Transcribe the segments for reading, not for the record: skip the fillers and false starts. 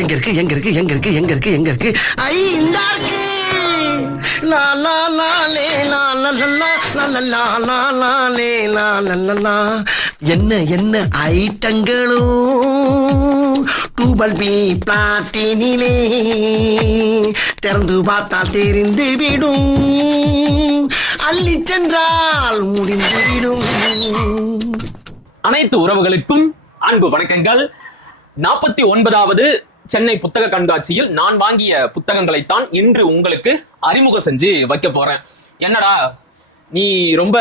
எங்க இருக்கு எங்க இருக்கு எங்க இருக்கு எங்க இருக்கு எங்க இருக்கு ஐ இந்த இருக்கு லா லா லா லே லா லா லா லா லா லா லா லா லே லா லா லா லா என்ன என்ன ஐட்டங்களோ டூபல் பி பிளாட்டினிலே திறந்து பார்த்தால் தெரிந்து விடும் அள்ளி சென்றால் முடிந்துவிடும். அனைத்து உறவுகளுக்கும் அன்பு வணக்கங்கள். 49வது சென்னை புத்தக கண்காட்சியில் நான் வாங்கிய புத்தகங்களைத்தான் இன்று உங்களுக்கு அறிமுகம் செஞ்சு வைக்க போறேன். என்னடா நீ ரொம்ப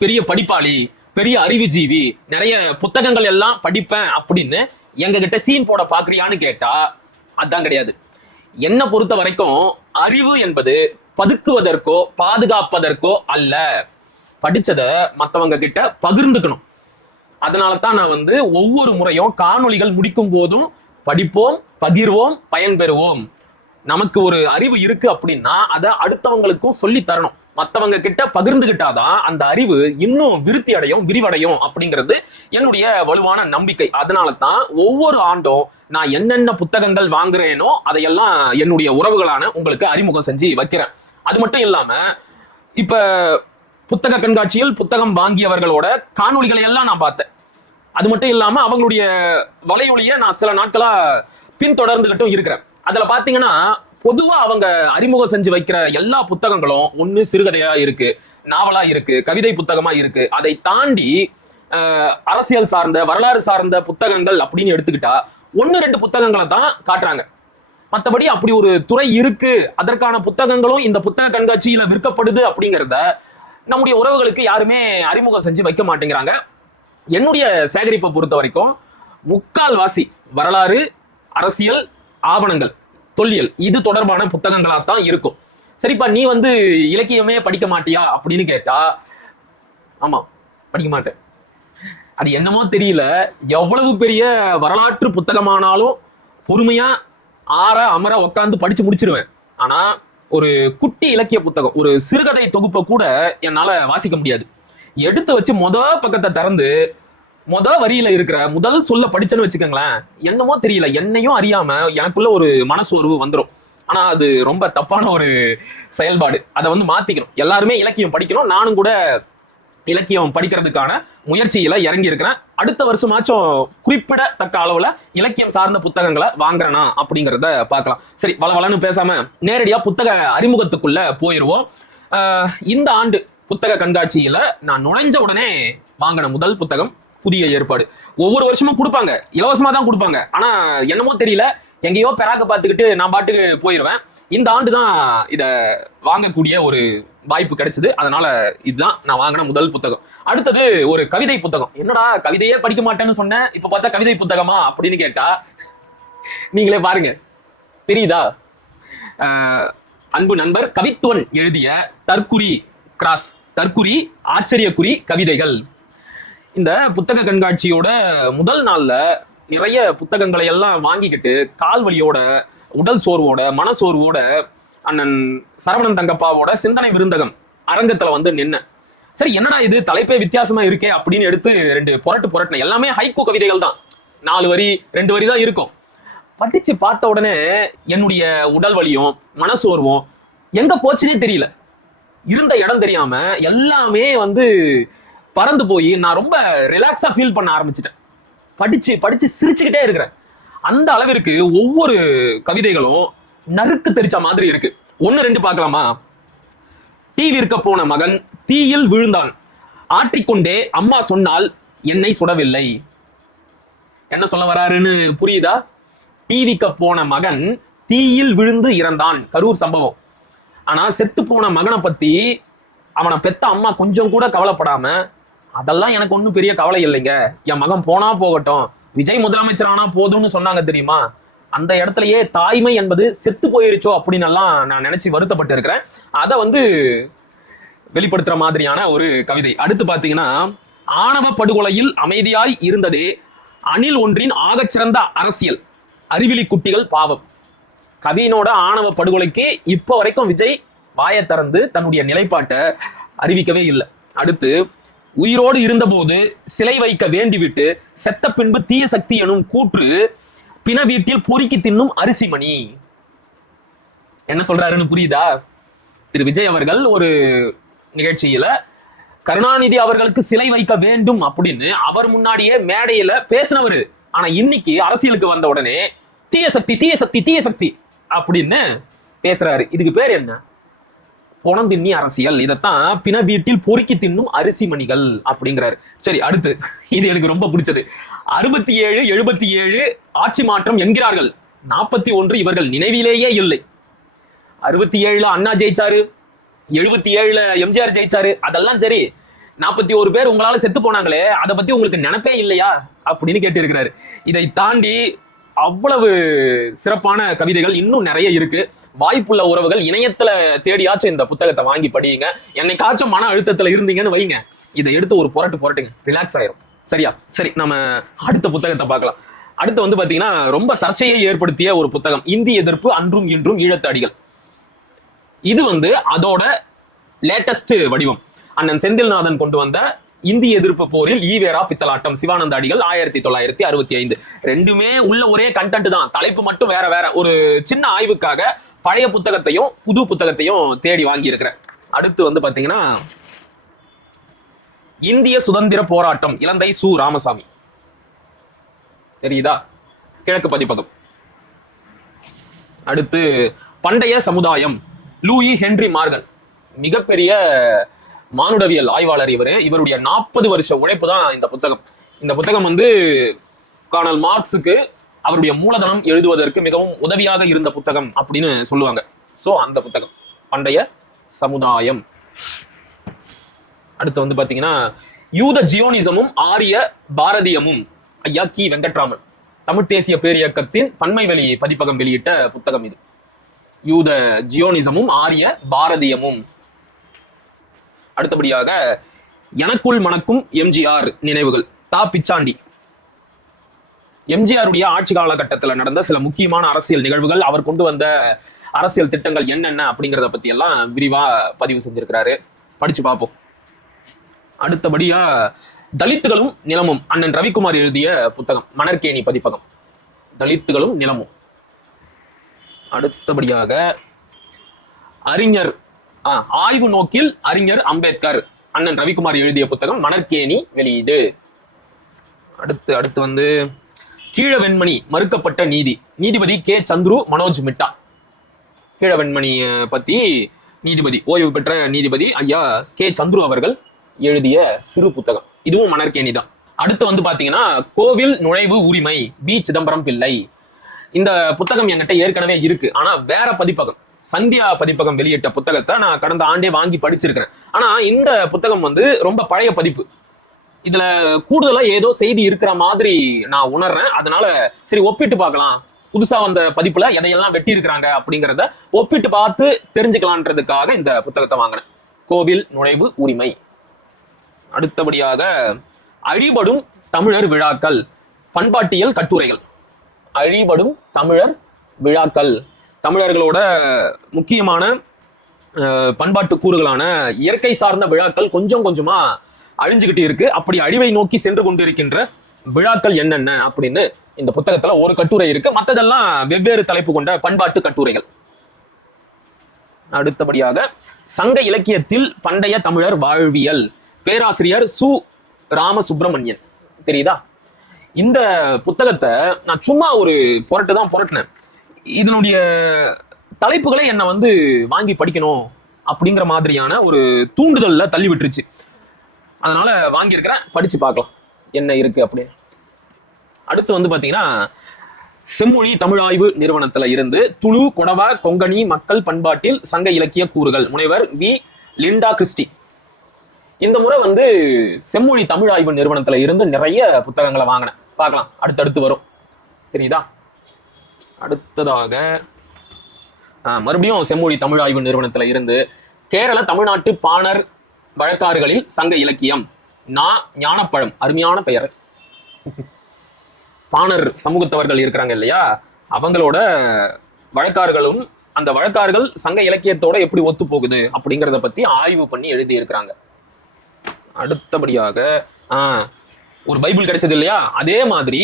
பெரிய படிப்பாளி, பெரிய அறிவுஜீவி, நிறைய புத்தகங்கள் எல்லாம் படிப்பேன் அப்படின்னு எங்க கிட்ட சீன் போட பாக்குறியான்னு கேட்டா அதான் கிடையாது. என்ன பொறுத்த வரைக்கும் அறிவு என்பது பதுக்குவதற்கோ பாதுகாப்பதற்கோ அல்ல, படிச்சத மத்தவங்க கிட்ட பகிர்ந்துக்கணும். அதனால தான் நான் ஒவ்வொரு முறையும் காணொளிகள் முடிக்கும் போதும் படிப்போம், பகிர்வோம், பயன்பெறுவோம். நமக்கு ஒரு அறிவு இருக்கு அப்படின்னா அதை அடுத்தவங்களுக்கும் சொல்லி தரணும். மற்றவங்க கிட்ட பகிர்ந்துகிட்டாதான் அந்த அறிவு இன்னும் விருத்தி அடையும், விரிவடையும் அப்படிங்கிறது என்னுடைய வலுவான நம்பிக்கை. அதனால தான் ஒவ்வொரு ஆண்டும் நான் என்னென்ன புத்தகங்கள் வாங்குறேனோ அதையெல்லாம் என்னுடைய உறவுகளான உங்களுக்கு அறிமுகம் செஞ்சு வைக்கிறேன். அது மட்டும் இல்லாம இப்ப புத்தக கண்காட்சியில் புத்தகம் வாங்கியவர்களோட காணொளிகளை எல்லாம் நான் பார்த்தேன். அது மட்டும் இல்லாம அவங்களுடைய வலையொலியை நான் சில நாட்களா பின்தொடர்ந்துகிட்டும் இருக்கிறேன். அதுல பாத்தீங்கன்னா பொதுவா அவங்க அறிமுகம் செஞ்சு வைக்கிற எல்லா புத்தகங்களும் ஒண்ணு சிறுகதையா இருக்கு, நாவலா இருக்கு, கவிதை புத்தகமா இருக்கு. அதை தாண்டி அரசியல் சார்ந்த, வரலாறு சார்ந்த புத்தகங்கள் அப்படின்னு எடுத்துக்கிட்டா 1-2 புத்தகங்களை தான் காட்டுறாங்க. மற்றபடி அப்படி ஒரு துறை இருக்கு, அதற்கான புத்தகங்களும் இந்த புத்தக கண்காட்சியில விற்கப்படுது அப்படிங்கிறத நம்முடைய உறவுகளுக்கு யாருமே அறிமுகம் செஞ்சு வைக்க மாட்டேங்கிறாங்க. என்னுடைய சேகரிப்பை பொறுத்த வரைக்கும் முக்கால்வாசி வரலாறு, அரசியல், ஆவணங்கள், தொல்லியல் இது தொடர்பான புத்தகங்களா தான் இருக்கும். சரிப்பா, நீ இலக்கியமே படிக்க மாட்டியா அப்படின்னு கேட்டா ஆமா, படிக்க மாட்டேன். அது என்னமோ தெரியல, எவ்வளவு பெரிய வரலாற்று புத்தகமானாலும் பொறுமையா அமர உட்காந்து படிச்சு முடிச்சிருவேன். ஆனா ஒரு குட்டி இலக்கிய புத்தகம், ஒரு சிறுகதை தொகுப்பை கூட என்னால வாசிக்க முடியாது. எடுத்து வச்சு பக்கத்தை திறந்து வரியில இருக்கிற முதல் சொல்ல படிச்சேன்னு வச்சுக்கோங்களேன், என்னமோ தெரியல, என்னையும் அறியாம எனக்குள்ள ஒரு மனசோர்வு வந்துடும். ஆனா அது ரொம்ப தப்பான ஒரு செயல்பாடு. அதை மாத்திக்கணும். எல்லாருமே இலக்கியம் படிக்கணும். நானும் கூட இலக்கியம் படிக்கிறதுக்கான முயற்சியில இறங்கி இருக்கிறேன். அடுத்த வருஷமாச்சும் குறிப்பிடத்தக்க அளவுல இலக்கியம் சார்ந்த புத்தகங்களை வாங்குறேனா அப்படிங்கிறத பார்க்கலாம். சரி, வளன்னு பேசாம நேரடியா புத்தக அறிமுகத்துக்குள்ள போயிருவோம். இந்த ஆண்டு புத்தக கண்காட்சியில நான் நுழைஞ்ச உடனே வாங்கின முதல் புத்தகம் புதிய ஏற்பாடு. ஒவ்வொரு வருஷமும் கொடுப்பாங்க, இலவசமா தான் கொடுப்பாங்க. ஆனா என்னமோ தெரியல, எங்கேயோ பெறாக்க பார்த்துக்கிட்டு நான் பாட்டுக்கு போயிடுவேன். இந்த ஆண்டு தான் இத வாங்கக்கூடிய ஒரு வாய்ப்பு கிடைச்சது. அதனால இதுதான் நான் வாங்கின முதல் புத்தகம். அடுத்தது ஒரு கவிதை புத்தகம். என்னடா கவிதையே படிக்க மாட்டேன்னு சொன்னேன், இப்ப பார்த்தா கவிதை புத்தகமா அப்படின்னு கேட்டா நீங்களே பாருங்க, தெரியுதா? அன்பு நண்பர் கவித்துவன் எழுதிய தற்குறி ஆச்சரியக்குறி கவிதைகள். இந்த புத்தக கண்காட்சியோட முதல் நாள்ல நிறைய புத்தகங்களை எல்லாம் வாங்கிக்கிட்டு கால்வலியோட, உடல் சோர்வோட, மனசோர்வோட அண்ணன் சரவணன் தங்கப்பாவோட சிந்தனை விருந்தகம் அரங்கத்துல நின்ன. சரி, என்னடா இது தலைப்பே வித்தியாசமா இருக்கே அப்படின்னு எடுத்து 2 புரட்டு எல்லாமே ஹைக்கூ கவிதைகள் தான். 4 வரி 2 வரி தான் இருக்கும். படிச்சு பார்த்த உடனே என்னுடைய உடல் வலியும் மனசோர்வும் எங்க போச்சுன்னே தெரியல. இருந்த இடம் தெரியாம எல்லாமே பறந்து போய் நான் ரொம்ப ரிலாக்ஸா ஃபீல் பண்ண ஆரம்பிச்சிட்டேன். படிச்சு சிரிச்சுக்கிட்டே இருக்கிறேன். அந்த அளவிற்கு ஒவ்வொரு கவிதைகளும் நறுக்கு தெரிச்ச மாதிரி இருக்கு. 1-2 பார்க்கலாமா? தீ விற்க போன மகன் தீயில் விழுந்தான், ஆற்றிக்கொண்டே அம்மா சொன்னால் என்னை சுடவில்லை. என்ன சொல்ல வராருன்னு புரியுதா? தீ விற்க போன மகன் தீயில் விழுந்து இறந்தான், கரூர் சம்பவம். ஆனா செத்து போன மகனை பத்தி அவனை பெத்த அம்மா கொஞ்சம் கூட கவலைப்படாம, அதெல்லாம் எனக்கு ஒன்றும் பெரிய கவலை இல்லைங்க, என் மகன் போனா போகட்டும், விஜய் முதலமைச்சர் ஆனா போதும்னு சொன்னாங்க தெரியுமா? அந்த இடத்துலயே தாய்மை என்பது செத்து போயிருச்சோ அப்படின்னு எல்லாம் நான் நினைச்சு வருத்தப்பட்டு இருக்கிறேன். அதை வெளிப்படுத்துற மாதிரியான ஒரு கவிதை. அடுத்து பாத்தீங்கன்னா, ஆணவ படுகொலையில் அமைதியாய் இருந்ததே அணில் ஒன்றின் ஆகச்சிறந்த அரசியல், அறிவிலி குட்டிகள் பாவம். கவியினோட ஆணவ படுகொலைக்கு இப்ப வரைக்கும் விஜய் வாயை திறந்து தன்னுடைய நிலைப்பாட்டை அறிவிக்கவே இல்லை. அடுத்து, உயிரோடு இருந்தபோது சிலை வைக்க வேண்டிவிட்டு செத்த பின்பு தீய சக்தி எனும் கூற்று பிண வீட்டில் பொறுக்கி தின்னும் அரிசிமணி. என்ன சொல்றாருன்னு புரியுதா? திரு விஜய் அவர்கள் ஒரு நிகழ்ச்சியில கருணாநிதி அவர்களுக்கு சிலை வைக்க வேண்டும் அப்படின்னு அவர் முன்னாடியே மேடையில பேசினவரு. ஆனா இன்னைக்கு அரசியலுக்கு வந்த உடனே தீய சக்தி தீய சக்தி தீய சக்தி அப்படின்னு பேசுறாரு. இதுக்கு பேர் என்ன? பொணந்தின்னி அரசியல். இதைத்தான் பிண வீட்டில் பொறுக்கி தின்னும் அரிசிமணிகள் அப்படிங்கிறாரு. சரி, அடுத்து இது எனக்கு ரொம்ப பிடிச்சது. 67 77 ஆட்சி மாற்றம் என்கிறார்கள். 41 இவர்கள் நினைவிலேயே இல்லை. 67 அண்ணா ஜெயிச்சாரு, 77 எம்ஜிஆர் ஜெயிச்சாரு, அதெல்லாம் சரி. 41 பேர் உங்களால செத்து போனாங்களே, அதை பத்தி உங்களுக்கு நினைப்பே இல்லையா அப்படின்னு கேட்டு இருக்கிறாரு. இதை தாண்டி அவ்வளவு சிறப்பான கவிதைகள் இன்னும் நிறைய இருக்கு. வாய்ப்புள்ள உறவுகள் இணையத்துல தேடியாச்சும் இந்த புத்தகத்தை வாங்கி படியுங்க. என்னைக்காச்சும் மன அழுத்தத்துல இருந்தீங்கன்னு வைங்க, இதை எடுத்து ஒரு புரட்டுங்க, ரிலாக்ஸ் ஆயிரும். சரியா? சரி, நம்ம அடுத்த புத்தகத்தை பார்க்கலாம். அடுத்து வந்து பாத்தீங்கன்னா ரொம்ப சர்ச்சையை ஏற்படுத்திய ஒரு புத்தகம், இந்தி எதிர்ப்பு அன்றும் இன்றும் ஈழத்து அடிகள். இது வந்து அதோட லேட்டஸ்ட் வடிவம். அண்ணன் செந்தில்நாதன் கொண்டு வந்த இந்தி எதிர்ப்பு போரில் ஈவேரா பித்தலாட்டம், சிவானந்த அடிகள் 1965. ரெண்டுமே உள்ள ஒரே கண்டென்ட் தான், தலைப்பு மட்டும் வேற வேற. ஒரு சின்ன ஆய்வுக்காக பழைய புத்தகத்தையும் புது புத்தகத்தையும் தேடி வாங்கி இருக்கிறேன். அடுத்து வந்து பாத்தீங்கன்னா இந்திய சுதந்திர போராட்டம், இலந்தை சு ராமசாமி. தெரியுதா? கிழக்கு பதிப்பகம். அடுத்து பண்டைய சமுதாயம், லூயி ஹென்றி மார்கன். மிகப்பெரிய மானுடவியல் ஆய்வாளர் இவரு. இவருடைய 40 வருஷ உழைப்பு தான் இந்த புத்தகம். இந்த புத்தகம் வந்து கர்னல் மார்க்ஸுக்கு அவருடைய மூலதனம் எழுதுவதற்கு மிகவும் உதவியாக இருந்த புத்தகம் அப்படின்னு சொல்லுவாங்க. சோ அந்த புத்தகம் பண்டைய சமுதாயம். அடுத்து வந்து பாத்தீங்கன்னா யூத ஜியோனிசமும் ஆரிய பாரதியமும், ஐயா கி வெங்கட்ராமன். தமிழ் தேசிய பேரியக்கத்தின் பன்மைவெளி பதிப்பகம் வெளியிட்ட புத்தகம் இது. யூத ஜியோனிசமும் ஆரிய பாரதியமும். அடுத்தபடியாக எனக்குள் மணக்கும் எம்ஜிஆர் நினைவுகள், தா பிச்சாண்டி. எம்ஜிஆருடைய ஆட்சி காலகட்டத்தில் நடந்த சில முக்கியமான அரசியல் நிகழ்வுகள், அவர் கொண்டு வந்த அரசியல் திட்டங்கள் என்னென்ன அப்படிங்கிறத பத்தி எல்லாம் விரிவா பதிவு செஞ்சிருக்கிறாரு. படிச்சு பார்ப்போம். அடுத்தபடியா தலித்துகளும் நிலமும், அண்ணன் ரவிக்குமார் எழுதிய புத்தகம், மணற்கேணி பதிப்பகம். தலித்துகளும் நிலமும். அடுத்தபடியாக அறிஞர் ஆய்வு நோக்கில் அறிஞர் அம்பேத்கர், அண்ணன் ரவிக்குமார் எழுதிய புத்தகம், மணற்கேணி வெளியீடு. அடுத்து வந்து கீழவெண்மணி மறுக்கப்பட்ட நீதி, நீதிபதி கே சந்துரு மனோஜ் மிட்டா. கீழவெண்மணி பத்தி நீதிபதி, ஓய்வு பெற்ற நீதிபதி ஐயா கே சந்துரு அவர்கள் எழுதிய சிறு புத்தகம். இதுவும் மணற்கேணி தான். அடுத்து வந்து பாத்தீங்கன்னா கோவில் நுழைவு உரிமை, பி சிதம்பரம் பிள்ளை. இந்த புத்தகம் என்கிட்ட ஏற்கனவே இருக்கு, ஆனா வேற பதிப்பகம், சந்தியா பதிப்பகம் வெளியிட்ட புத்தகத்தை நான் கடந்த ஆண்டே வாங்கி படிச்சிருக்கிறேன். ஆனா இந்த புத்தகம் வந்து ரொம்ப பழைய பதிப்பு. இதுல கூடுதலா ஏதோ செய்தி இருக்கிற மாதிரி நான் உணர்றேன். அதனால சரி ஒப்பிட்டு பார்க்கலாம், புதுசா வந்த பதிப்புல எதையெல்லாம் வெட்டி இருக்கிறாங்க அப்படிங்கிறத ஒப்பிட்டு பார்த்து தெரிஞ்சுக்கலான்றதுக்காக இந்த புத்தகத்தை வாங்கினேன். கோவில் நுழைவு உரிமை. அடுத்தபடியாக அழிபடும் தமிழர் விழாக்கள், பண்பாட்டியல் கட்டுரைகள். அழிபடும் தமிழர் விழாக்கள், தமிழர்களோட முக்கியமான பண்பாட்டு கூறுகளான இயற்கை சார்ந்த விழாக்கள் கொஞ்சம் கொஞ்சமா அழிஞ்சுக்கிட்டு இருக்கு. அப்படி அழிவை நோக்கி சென்று கொண்டிருக்கின்ற விழாக்கள் என்னென்ன அப்படின்னு இந்த புத்தகத்துல ஒரு கட்டுரை இருக்கு. மற்றதெல்லாம் வெவ்வேறு தலைப்பு கொண்ட பண்பாட்டு கட்டுரைகள். அடுத்தபடியாக சங்க இலக்கியத்தில் பண்டைய தமிழர் வாழ்வியல், பேராசிரியர் சு ராமசுப்பிரமணியன். தெரியுதா? இந்த புத்தகத்தை நான் சும்மா ஒரு புரட்டினேன். இதனுடைய தலைப்புகளை என்ன வந்து வாங்கி படிக்கணும் அப்படிங்கிற மாதிரியான ஒரு தூண்டுதல்ல தள்ளி விட்டுருச்சு. அதனால வாங்கியிருக்கிறேன், படிச்சு பார்க்கலாம் என்ன இருக்கு அப்படின்னு. அடுத்து வந்து பாத்தீங்கன்னா செம்மொழி தமிழாய்வு நிறுவனத்துல இருந்து துளு கொடவ கொங்கணி மக்கள் பண்பாட்டில் சங்க இலக்கிய கூறுகள், முனைவர் வி லிண்டா கிறிஸ்டி. இந்த முறை வந்து செம்மொழி தமிழாய்வு நிறுவனத்துல இருந்து நிறைய புத்தகங்களை வாங்கினேன். பார்க்கலாம், அடுத்தடுத்து வரும். தெரியுதா? அடுத்ததாக மறுபடியும் செம்மொழி தமிழாய்வு நிறுவனத்துல இருந்து கேரள தமிழ்நாட்டு பாணர் வழக்காறுகளில் சங்க இலக்கியம், ஞானப்பழம். அருமையான பெயர். பாணர் சமூகத்தவர்கள் இருக்கிறாங்க இல்லையா, அவங்களோட வழக்காறுகளும் அந்த வழக்காறுகள் சங்க இலக்கியத்தோட எப்படி ஒத்து போகுது அப்படிங்கிறத பத்தி ஆய்வு பண்ணி எழுதி இருக்கிறாங்க. அடுத்தபடியாக ஒரு பைபிள் கிடைச்சது இல்லையா, அதே மாதிரி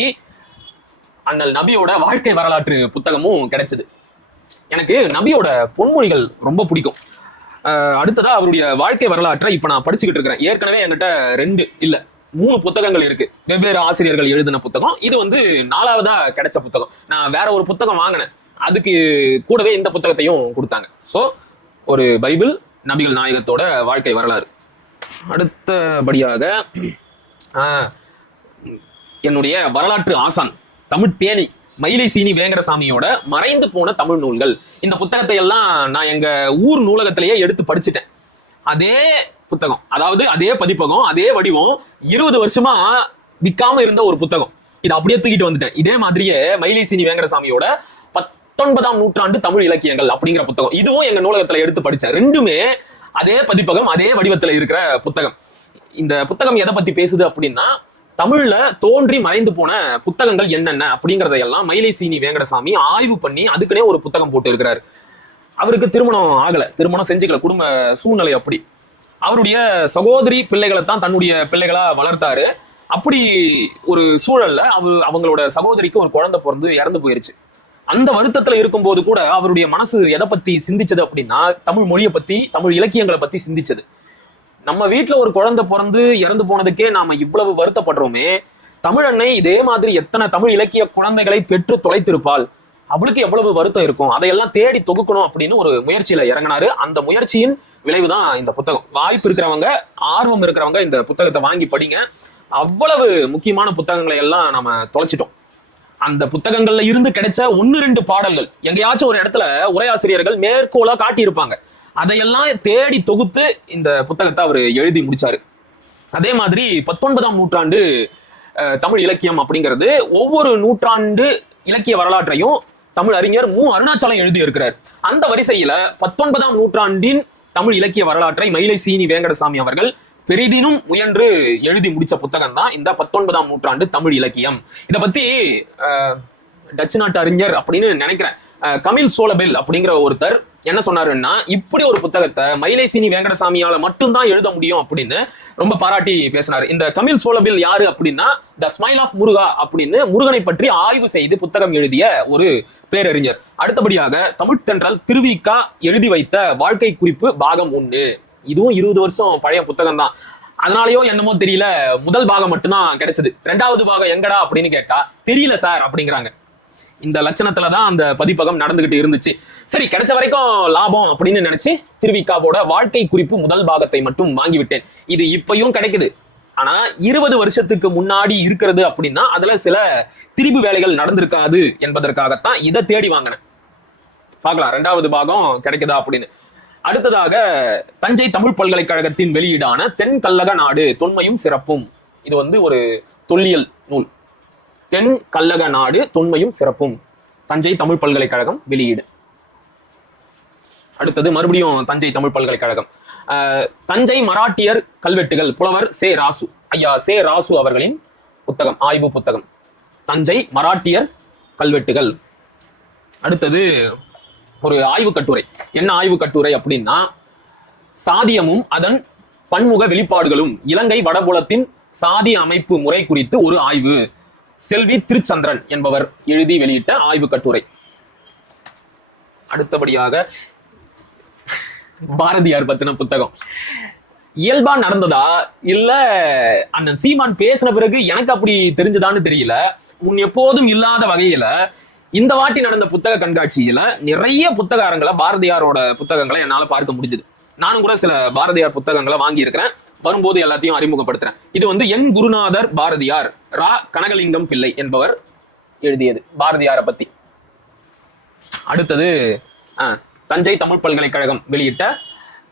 அண்ணல் நபியோட வாழ்க்கை வரலாற்று புத்தகமும் கிடைச்சது. எனக்கு நபியோட பொன்மொழிகள் ரொம்ப பிடிக்கும். அடுத்ததா அவருடைய வாழ்க்கை வரலாற்றை இப்ப நான் படிச்சுக்கிட்டு இருக்கிறேன். ஏற்கனவே என்கிட்ட 2 இல்ல 3 புத்தகங்கள் இருக்கு. வெவ்வேறு ஆசிரியர்கள் எழுதின புத்தகம். இது வந்து 4வதா கிடைச்ச புத்தகம். நான் வேற ஒரு புத்தகம் வாங்கினேன், அதுக்கு கூடவே இந்த புத்தகத்தையும் கொடுத்தாங்க. சோ ஒரு பைபிள், நபிகள் நாயகத்தோட வாழ்க்கை வரலாறு. அடுத்தபடியாக என்னுடைய வரலாற்று ஆசான் தமிழ் தேனி மயிலை சீனி வேங்கடசாமியோட மறைந்து போன தமிழ் நூல்கள். இந்த புத்தகத்தை எல்லாம் நான் எங்க ஊர் நூலகத்திலேயே எடுத்து படிச்சுட்டேன். அதே புத்தகம், அதாவது அதே பதிப்பகம், அதே வடிவம், 20 வருஷமா விற்காம இருந்த ஒரு புத்தகம். இதை அப்படியே தூக்கிட்டு வந்துட்டேன். இதே மாதிரியே மயிலை சீனி வேங்கடசாமியோட 19ஆம் நூற்றாண்டு தமிழ் இலக்கியங்கள் அப்படிங்கிற புத்தகம், இதுவும் எங்க நூலகத்துல எடுத்து படிச்சேன். 2மே அதே பதிப்பகம், அதே வடிவத்துல இருக்கிற புத்தகம். இந்த புத்தகம் எதை பத்தி பேசுது அப்படின்னா, தமிழ்ல தோன்றி மறைந்து போன புத்தகங்கள் என்னென்ன அப்படிங்கறதையெல்லாம் மயிலை சீனி வேங்கடசாமி ஆய்வு பண்ணி அதுக்குன்னே ஒரு புத்தகம் போட்டு இருக்கிறாரு. அவருக்கு திருமணம் ஆகல, திருமணம் செஞ்சுக்கல, குடும்ப சூழ்நிலை அப்படி. அவருடைய சகோதரி பிள்ளைகளை தான் தன்னுடைய பிள்ளைகளா வளர்த்தாரு. அப்படி ஒரு சூழல்ல அவங்களோட சகோதரிக்கு ஒரு குழந்தை பிறந்து இறந்து போயிருச்சு. அந்த வருத்தத்துல இருக்கும்போது கூட அவருடைய மனசு எதை பத்தி சிந்திச்சது அப்படின்னா, தமிழ் மொழியை பத்தி, தமிழ் இலக்கியங்களை பத்தி சிந்திச்சது. நம்ம வீட்டுல ஒரு குழந்தை பிறந்து இறந்து போனதுக்கே நாம இவ்வளவு வருத்தப்படுறோமே, தமிழன்னை இதே மாதிரி எத்தனை தமிழ் இலக்கிய குழந்தைகளை பெற்று தொலைத்திருப்பாள், அவளுக்கு எவ்வளவு வருத்தம் இருக்கும், அதையெல்லாம் தேடி தொகுக்கணும் அப்படின்னு ஒரு முயற்சியில இறங்கினாரு. அந்த முயற்சியின் விளைவுதான் இந்த புத்தகம். வாய்ப்பு இருக்கிறவங்க, ஆர்வம் இருக்கிறவங்க இந்த புத்தகத்தை வாங்கி படிங்க. அவ்வளவு முக்கியமான புத்தகங்களை எல்லாம் நாம தொலைச்சிட்டோம். அந்த புத்தகங்கள்ல இருந்து கிடைச்ச 1-2 பாடல்கள் எங்கேயாச்சும் ஒரு இடத்துல உரையாசிரியர்கள் மேற்கோளா காட்டியிருப்பாங்க. அதையெல்லாம் தேடி தொகுத்து இந்த புத்தகத்தை அவர் எழுதி முடிச்சாரு. அதே மாதிரி 19ஆம் நூற்றாண்டு தமிழ் இலக்கியம் அப்படிங்கிறது, ஒவ்வொரு நூற்றாண்டு இலக்கிய வரலாற்றையும் தமிழ் அறிஞர் மு. அருணாச்சலம் எழுதி இருக்கிறார். அந்த வரிசையில 19ஆம் நூற்றாண்டின் தமிழ் இலக்கிய வரலாற்றை மயிலை சீனி வேங்கடசாமி அவர்கள் பெரிதினும் முயன்று எழுதி முடிச்ச புத்தகம் தான் இந்த 19ஆம் நூற்றாண்டு தமிழ் இலக்கியம். இதை பத்தி டச்சு நாட்டு அறிஞர் அப்படின்னு நினைக்கிறேன் கமில் சோலபெல் அப்படிங்கிற ஒருத்தர் என்ன சொன்னாருன்னா, இப்படி ஒரு புத்தகத்தை மயிலை சீனி வேங்கடசாமியால மட்டும்தான் எழுத முடியும் அப்படின்னு ரொம்ப பாராட்டி பேசினாரு. இந்த கமில் சோலபெல் யாரு அப்படின்னா, த ஸ்மைல் ஆஃப் முருகா அப்படின்னு முருகனை பற்றி ஆய்வு செய்து புத்தகம் எழுதிய ஒரு பேரறிஞர். அடுத்தபடியாக தமிழ் தென்றல் திருவிக்கா எழுதி வைத்த வாழ்க்கை குறிப்பு பாகம் 1, இதுவும் 20 வருஷம் பழைய புத்தகம் தான். அதனாலயோ என்னமோ தெரியல, முதல் பாகம் மட்டும்தான் கிடைச்சது. 2வது பாகம் எங்கடா அப்படின்னு கேட்டா, தெரியல சார் அப்படிங்கிறாங்க. இந்த லட்சணத்துலதான் அந்த பதிப்பகம் நடந்துகிட்டு இருந்துச்சு. சரி, கிடைச்ச வரைக்கும் லாபம் அப்படின்னு நினைச்சு திருவிக்காவோட வாழ்க்கை குறிப்பு முதல் பாகத்தை மட்டும் வாங்கிவிட்டேன். இது இப்பயும் கிடைக்குது. ஆனா 20 வருஷத்துக்கு முன்னாடி இருக்கிறது அப்படின்னா அதுல சில திரிபு வேலைகள் நடந்திருக்காது என்பதற்காகத்தான் இதை தேடி வாங்கினேன். பார்க்கலாம் 2வது பாகம் கிடைக்குதா அப்படின்னு. அடுத்ததாக தஞ்சை தமிழ் பல்கலைக்கழகத்தின் வெளியீடான தென் கல்லக நாடு தொன்மையும் சிறப்பும். இது வந்து ஒரு தொல்லியல் நூல். தென் கல்லக நாடு தொன்மையும் சிறப்பும், தஞ்சை தமிழ் பல்கலைக்கழகம் வெளியீடு. அடுத்தது மறுபடியும் தஞ்சை தமிழ் பல்கலைக்கழகம், தஞ்சை மராட்டியர் கல்வெட்டுகள், புலவர் சே ராசு, ஐயா சே ராசு அவர்களின் புத்தகம், ஆய்வு புத்தகம், தஞ்சை மராட்டியர் கல்வெட்டுகள். அடுத்தது ஒரு ஆய்வு கட்டுரை. என்ன ஆய்வு கட்டுரை அப்படின்னா, சாதியமும் அதன் பன்முக வெளிப்பாடுகளும், இலங்கை வடபுலத்தின் சாதி அமைப்பு முறை குறித்து ஒரு ஆய்வு. செல்வி திருச்சந்திரன் என்பவர் எழுதி வெளியிட்ட ஆய்வு கட்டுரை. அடுத்தபடியாக பாரதியார் பத்தின புத்தகம். இயல்பா நடந்ததா இல்ல அந்த சீமான் பேசின பிறகு எனக்கு அப்படி தெரிஞ்சதான்னு தெரியல, முன் எப்போதும் இல்லாத வகையில இந்த வாட்டி நடந்த புத்தக கண்காட்சியில நிறைய புத்தகாரங்களை, பாரதியாரோட புத்தகங்களை என்னால பார்க்க முடிஞ்சது. நானும் கூட சில பாரதியார் புத்தகங்களை வாங்கி இருக்கிறேன். வரும்போது எல்லாத்தையும் அறிமுகப்படுத்துறேன். இது வந்து என் குருநாதர் பாரதியார், ரா கனகலிங்கம் பிள்ளை என்பவர் எழுதியது பாரதியாரை பத்தி. அடுத்தது தஞ்சை தமிழ் பல்கலைக்கழகம் வெளியிட்ட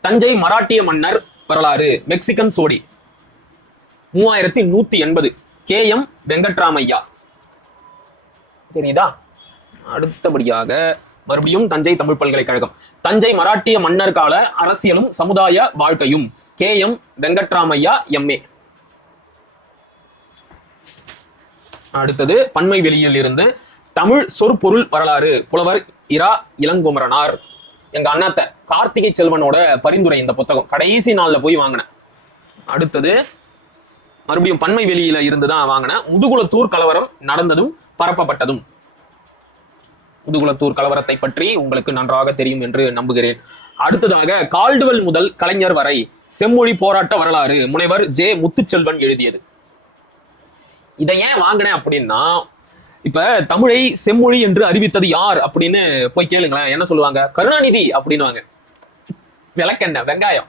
தஞ்சை மராட்டிய மன்னர் வரலாறு, மெக்சிகன் சோடி, 3180, KM வெங்கட்ராமையா. தெரியுதா? அடுத்தபடியாக மறுபடியும் தஞ்சை தமிழ் பல்கலைக்கழகம், தஞ்சை மராட்டிய மன்னர் கால அரசியலும் சமுதாய வாழ்க்கையும், KM வெங்கட்ராமையா MA. அடுத்தது பன்மை வெளியில் இருந்து தமிழ் சொற்பொருள் வரலாறு, புலவர் இரா இளங்குமரனார். எங்க அண்ணாத்த கார்த்திகை செல்வனோட பரிந்துரை இந்த புத்தகம். கடைசி நாள்ல போய் வாங்கினேன். அடுத்தது மறுபடியும் பன்மை வெளியில இருந்துதான் வாங்கினேன். முதுகுளத்தூர் கலவரம் நடந்ததும் பரப்பப்பட்டதும். முதுகுளத்தூர் கலவரத்தை பற்றி உங்களுக்கு நன்றாக தெரியும் என்று நம்புகிறேன். அடுத்ததாக கால்டுவெல் முதல் கலைஞர் வரை செம்மொழி போராட்ட வரலாறு முனைவர் ஜே முத்துச்செல்வன் எழுதியது. இதை ஏன் வாங்கினேன் அப்படின்னா, இப்ப தமிழை செம்மொழி என்று அறிவித்தது யார் அப்படின்னு போய் கேளுங்களேன். என்ன சொல்லுவாங்க? கருணாநிதி அப்படின்னுவாங்க. விளக்கெண்ண வெங்காயம்.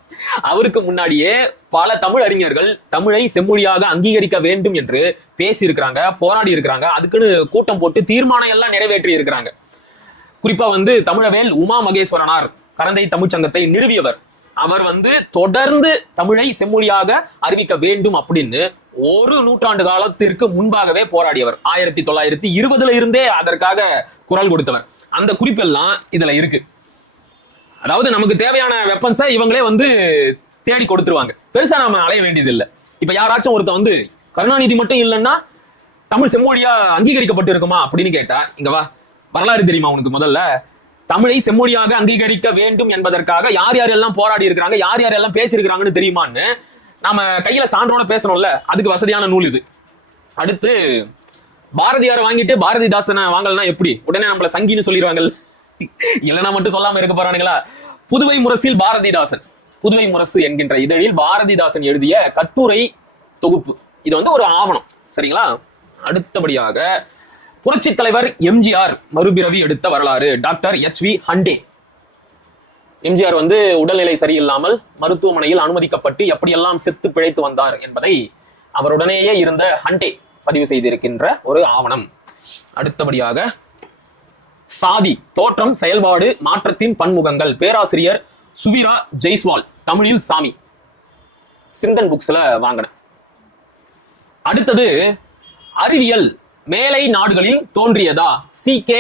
அவருக்கு முன்னாடியே பல தமிழ் அறிஞர்கள் தமிழை செம்மொழியாக அங்கீகரிக்க வேண்டும் என்று பேசி இருக்கிறாங்க, போராடி இருக்கிறாங்க, அதுக்குன்னு கூட்டம் போட்டு தீர்மானம் எல்லாம் நிறைவேற்றி இருக்கிறாங்க. குறிப்பா தமிழவேல் உமா மகேஸ்வரனார் கரந்தை தமிழ்ச்சங்கத்தை நிறுவியவர். அவர் தொடர்ந்து தமிழை செம்மொழியாக அறிவிக்க வேண்டும் அப்படின்னு ஒரு நூற்றாண்டு காலத்திற்கு முன்பாகவே போராடியவர். 1920 இருந்தே அதற்காக குரல் கொடுத்தவர். அந்த குறிப்பெல்லாம் இதுல இருக்கு. அதாவது நமக்கு தேவையான வெப்பன்ஸை இவங்களே தேடி கொடுத்துருவாங்க. பெருசா நாம அலைய வேண்டியது இல்லை. இப்ப யாராச்சும் ஒருத்த கருணாநிதி மட்டும் இல்லைன்னா தமிழ் செம்மொழியா அங்கீகரிக்கப்பட்டு இருக்குமா அப்படின்னு கேட்டா, இங்க வா, வரலாறு தெரியுமா உனக்கு? முதல்ல தமிழை செம்மொழியாக அங்கீகரிக்க வேண்டும் என்பதற்காக யார் யாரெல்லாம் போராடி இருக்கிறாங்க, யார் யாரெல்லாம் பேசியிருக்கிறாங்கன்னு தெரியுமான்னு நாம கையில சான்றோட பேசணும்ல. அதுக்கு வசதியான நூல் இது. அடுத்து பாரதியாரை வாங்கிட்டு பாரதிதாசனை வாங்கலன்னா எப்படி? உடனே நம்மள சங்கின்னு சொல்லிடுவாங்கல்ல. இல்லைன்னா மட்டும் சொல்லாம இருக்க போறானுங்களா? புதுவை முரசில் பாரதிதாசன், புதுவை முரசு என்கின்ற இதழில் பாரதிதாசன் எழுதிய கட்டுரை தொகுப்பு. இது ஒரு ஆவணம். சரிங்களா? அடுத்தபடியாக புரட்சி தலைவர் எம்ஜிஆர் மறுபிறவி எடுத்த வரலாறு டாக்டர் HV ஹண்டே. எம்ஜிஆர் உடல்நிலை சரியில்லாமல் மருத்துவமனையில் அனுமதிக்கப்பட்டு எப்படியெல்லாம் செத்து பிழைத்து வந்தார் என்பதை அவருடனேயே இருந்த ஹண்டே பதிவு செய்திருக்கின்ற ஒரு ஆவணம். அடுத்தபடியாக சாதி தோற்றம் செயல்பாடு மாற்றத்தின் பன்முகங்கள் பேராசிரியர் சுவீரா ஜெய்ஸ்வால் தமிழில் சாமி, சிந்தன் புக்ஸ்ல வாங்கின. அடுத்தது அறிவியல் மேலை நாடுகளில் தோன்றியதா CK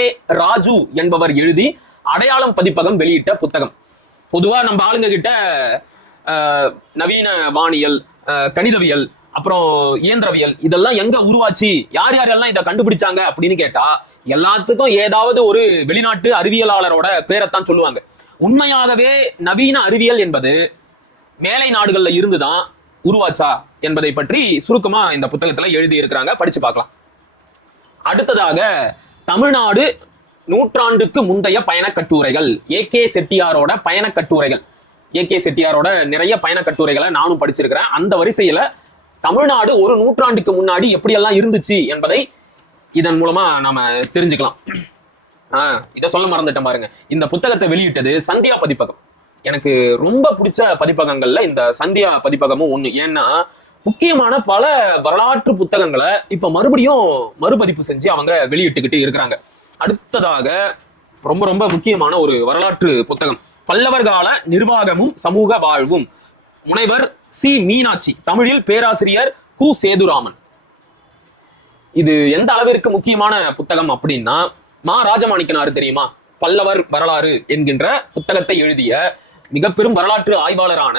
ராஜு என்பவர் எழுதி அடையாளம் பதிப்பகம் வெளியிட்ட புத்தகம். பொதுவா நம்ம ஆளுங்க கிட்ட நவீன வானியல், கணிதவியல், அப்புறம் இயந்திரவியல் இதெல்லாம் எங்க உருவாச்சு, யார் யாரெல்லாம் இதை கண்டுபிடிச்சாங்க அப்படின்னு கேட்டா எல்லாத்துக்கும் ஏதாவது ஒரு வெளிநாட்டு அறிவியலாளரோட பேரைத்தான் சொல்லுவாங்க. உண்மையாகவே நவீன அறிவியல் என்பது மேலை நாடுகள்ல இருந்துதான் உருவாச்சா என்பதை பற்றி சுருக்கமா இந்த புத்தகத்துல எழுதி இருக்கிறாங்க. படிச்சு பார்க்கலாம். அடுத்ததாக தமிழ்நாடு நூற்றாண்டுக்கு முந்தைய பயண கட்டுரைகள், AK செட்டியாரோட பயண கட்டுரைகள். AK செட்டியாரோட நிறைய பயண கட்டுரைகளை நானும் படிச்சிருக்கிறேன். அந்த வரிசையில தமிழ்நாடு ஒரு நூற்றாண்டுக்கு முன்னாடி எப்படியெல்லாம் இருந்துச்சு என்பதை இதன் மூலமா நாம தெரிஞ்சுக்கலாம். இதை சொல்ல மறந்துட்டேன் பாருங்க. இந்த புத்தகத்தை வெளியிட்டது சந்தியா பதிப்பகம். எனக்கு ரொம்ப பிடிச்ச பதிப்பகங்கள்ல இந்த சந்தியா பதிப்பகமும் ஒண்ணு. ஏன்னா முக்கியமான பல வரலாற்று புத்தகங்களை இப்ப மறுபடியும் மறுபதிப்பு செஞ்சு அவங்க வெளியிட்டுக்கிட்டு இருக்கிறாங்க. அடுத்ததாக ரொம்ப ரொம்ப முக்கியமான ஒரு வரலாற்று புத்தகம் பல்லவர் கால நிர்வாகமும் சமூக வாழ்வும் முனைவர் சி மீனாட்சி, தமிழில் பேராசிரியர் கு சேதுராமன். இது எந்த அளவிற்கு முக்கியமான புத்தகம் அப்படின்னா, மா ராஜமாணிக்கனார் தெரியுமா? பல்லவர் வரலாறு என்கின்ற புத்தகத்தை எழுதிய மிக பெரும் வரலாற்று ஆய்வாளரான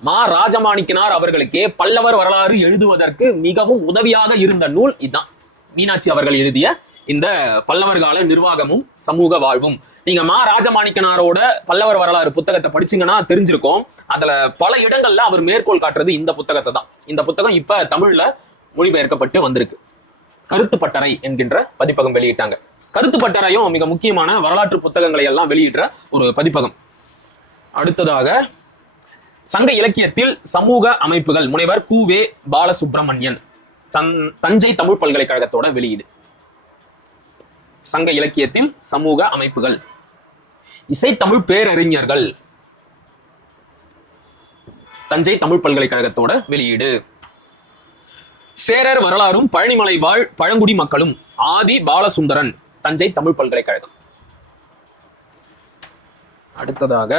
மா ராஜமாணிக்கனார் அவர்களுக்கே பல்லவர் வரலாறு எழுதுவதற்கு மிகவும் உதவியாக இருந்த நூல் இதுதான். மீனாட்சி அவர்கள் எழுதிய இந்த பல்லவர் கால நிர்வாகமும் சமூக வாழ்வும். நீங்க மா ராஜமாணிக்கனாரோட பல்லவர் வரலாறு புத்தகத்தை படிச்சீங்கன்னா தெரிஞ்சிருக்கும். அதுல பல இடங்கள்ல அவர் மேற்கோள் காட்டுறது இந்த புத்தகத்தை தான். இந்த புத்தகம் இப்ப தமிழ்ல மொழிபெயர்க்கப்பட்டு வந்திருக்கு. கருத்துப்பட்டறை என்கின்ற பதிப்பகம் வெளியிட்டாங்க. கருத்துப்பட்டறையும் மிக முக்கியமான வரலாற்று புத்தகங்களை எல்லாம் வெளியிடுற ஒரு பதிப்பகம். அடுத்ததாக சங்க இலக்கியத்தில் சமூக அமைப்புகள் முனைவர் கு.வே. பாலசுப்ரமணியன், தஞ்சை தமிழ் பல்கலைக்கழகத்தோட வெளியீடு. சங்க இலக்கியத்தில் சமூக அமைப்புகள். இசைத்தமிழ் பேரறிஞர்கள், தஞ்சை தமிழ் பல்கலைக்கழகத்தோட வெளியீடு. சேரர் வரலாறும் பழனிமலை வாழ் பழங்குடி மக்களும் ஆதி பாலசுந்தரன், தஞ்சை தமிழ் பல்கலைக்கழகம். அடுத்ததாக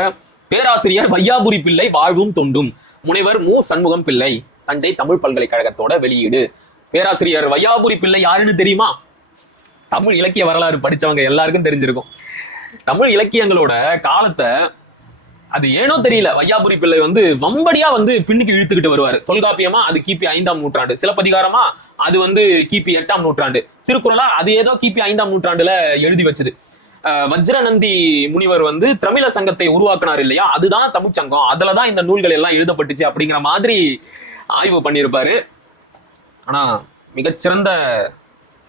பேராசிரியர் வையாபுரி பிள்ளை வாழ்வும் தொண்டும் முனைவர் மு சண்முகம் பிள்ளை, தஞ்சை தமிழ் பல்கலைக்கழகத்தோட வெளியீடு. பேராசிரியர் வையாபுரி பிள்ளை யாருன்னு தெரியுமா? தமிழ் இலக்கிய வரலாறு படிச்சவங்க எல்லாருக்கும் தெரிஞ்சிருக்கும். தமிழ் இலக்கியங்களோட காலத்தை அது ஏனோ தெரியல, வையாபுரி பிள்ளை வம்படியா பின்னுக்கு இழுத்துக்கிட்டு வருவாரு. தொல்காப்பியமா அது கிபி 5ஆம் நூற்றாண்டு, சிலப்பதிகாரமா அது கிபி 8ஆம் நூற்றாண்டு, திருக்குறளா அது ஏதோ கிபி 5ஆம் நூற்றாண்டுல எழுதி வச்சது. வஜ்ரநந்தி முனிவர் தமிழ சங்கத்தை உருவாக்குனார் இல்லையா, அதுதான் தமிழ்ச்சங்கம், அதுலதான் இந்த நூல்கள் எல்லாம் எழுதப்பட்டுச்சு அப்படிங்கிற மாதிரி ஆய்வு பண்ணியிருப்பாரு. ஆனா மிகச்சிறந்த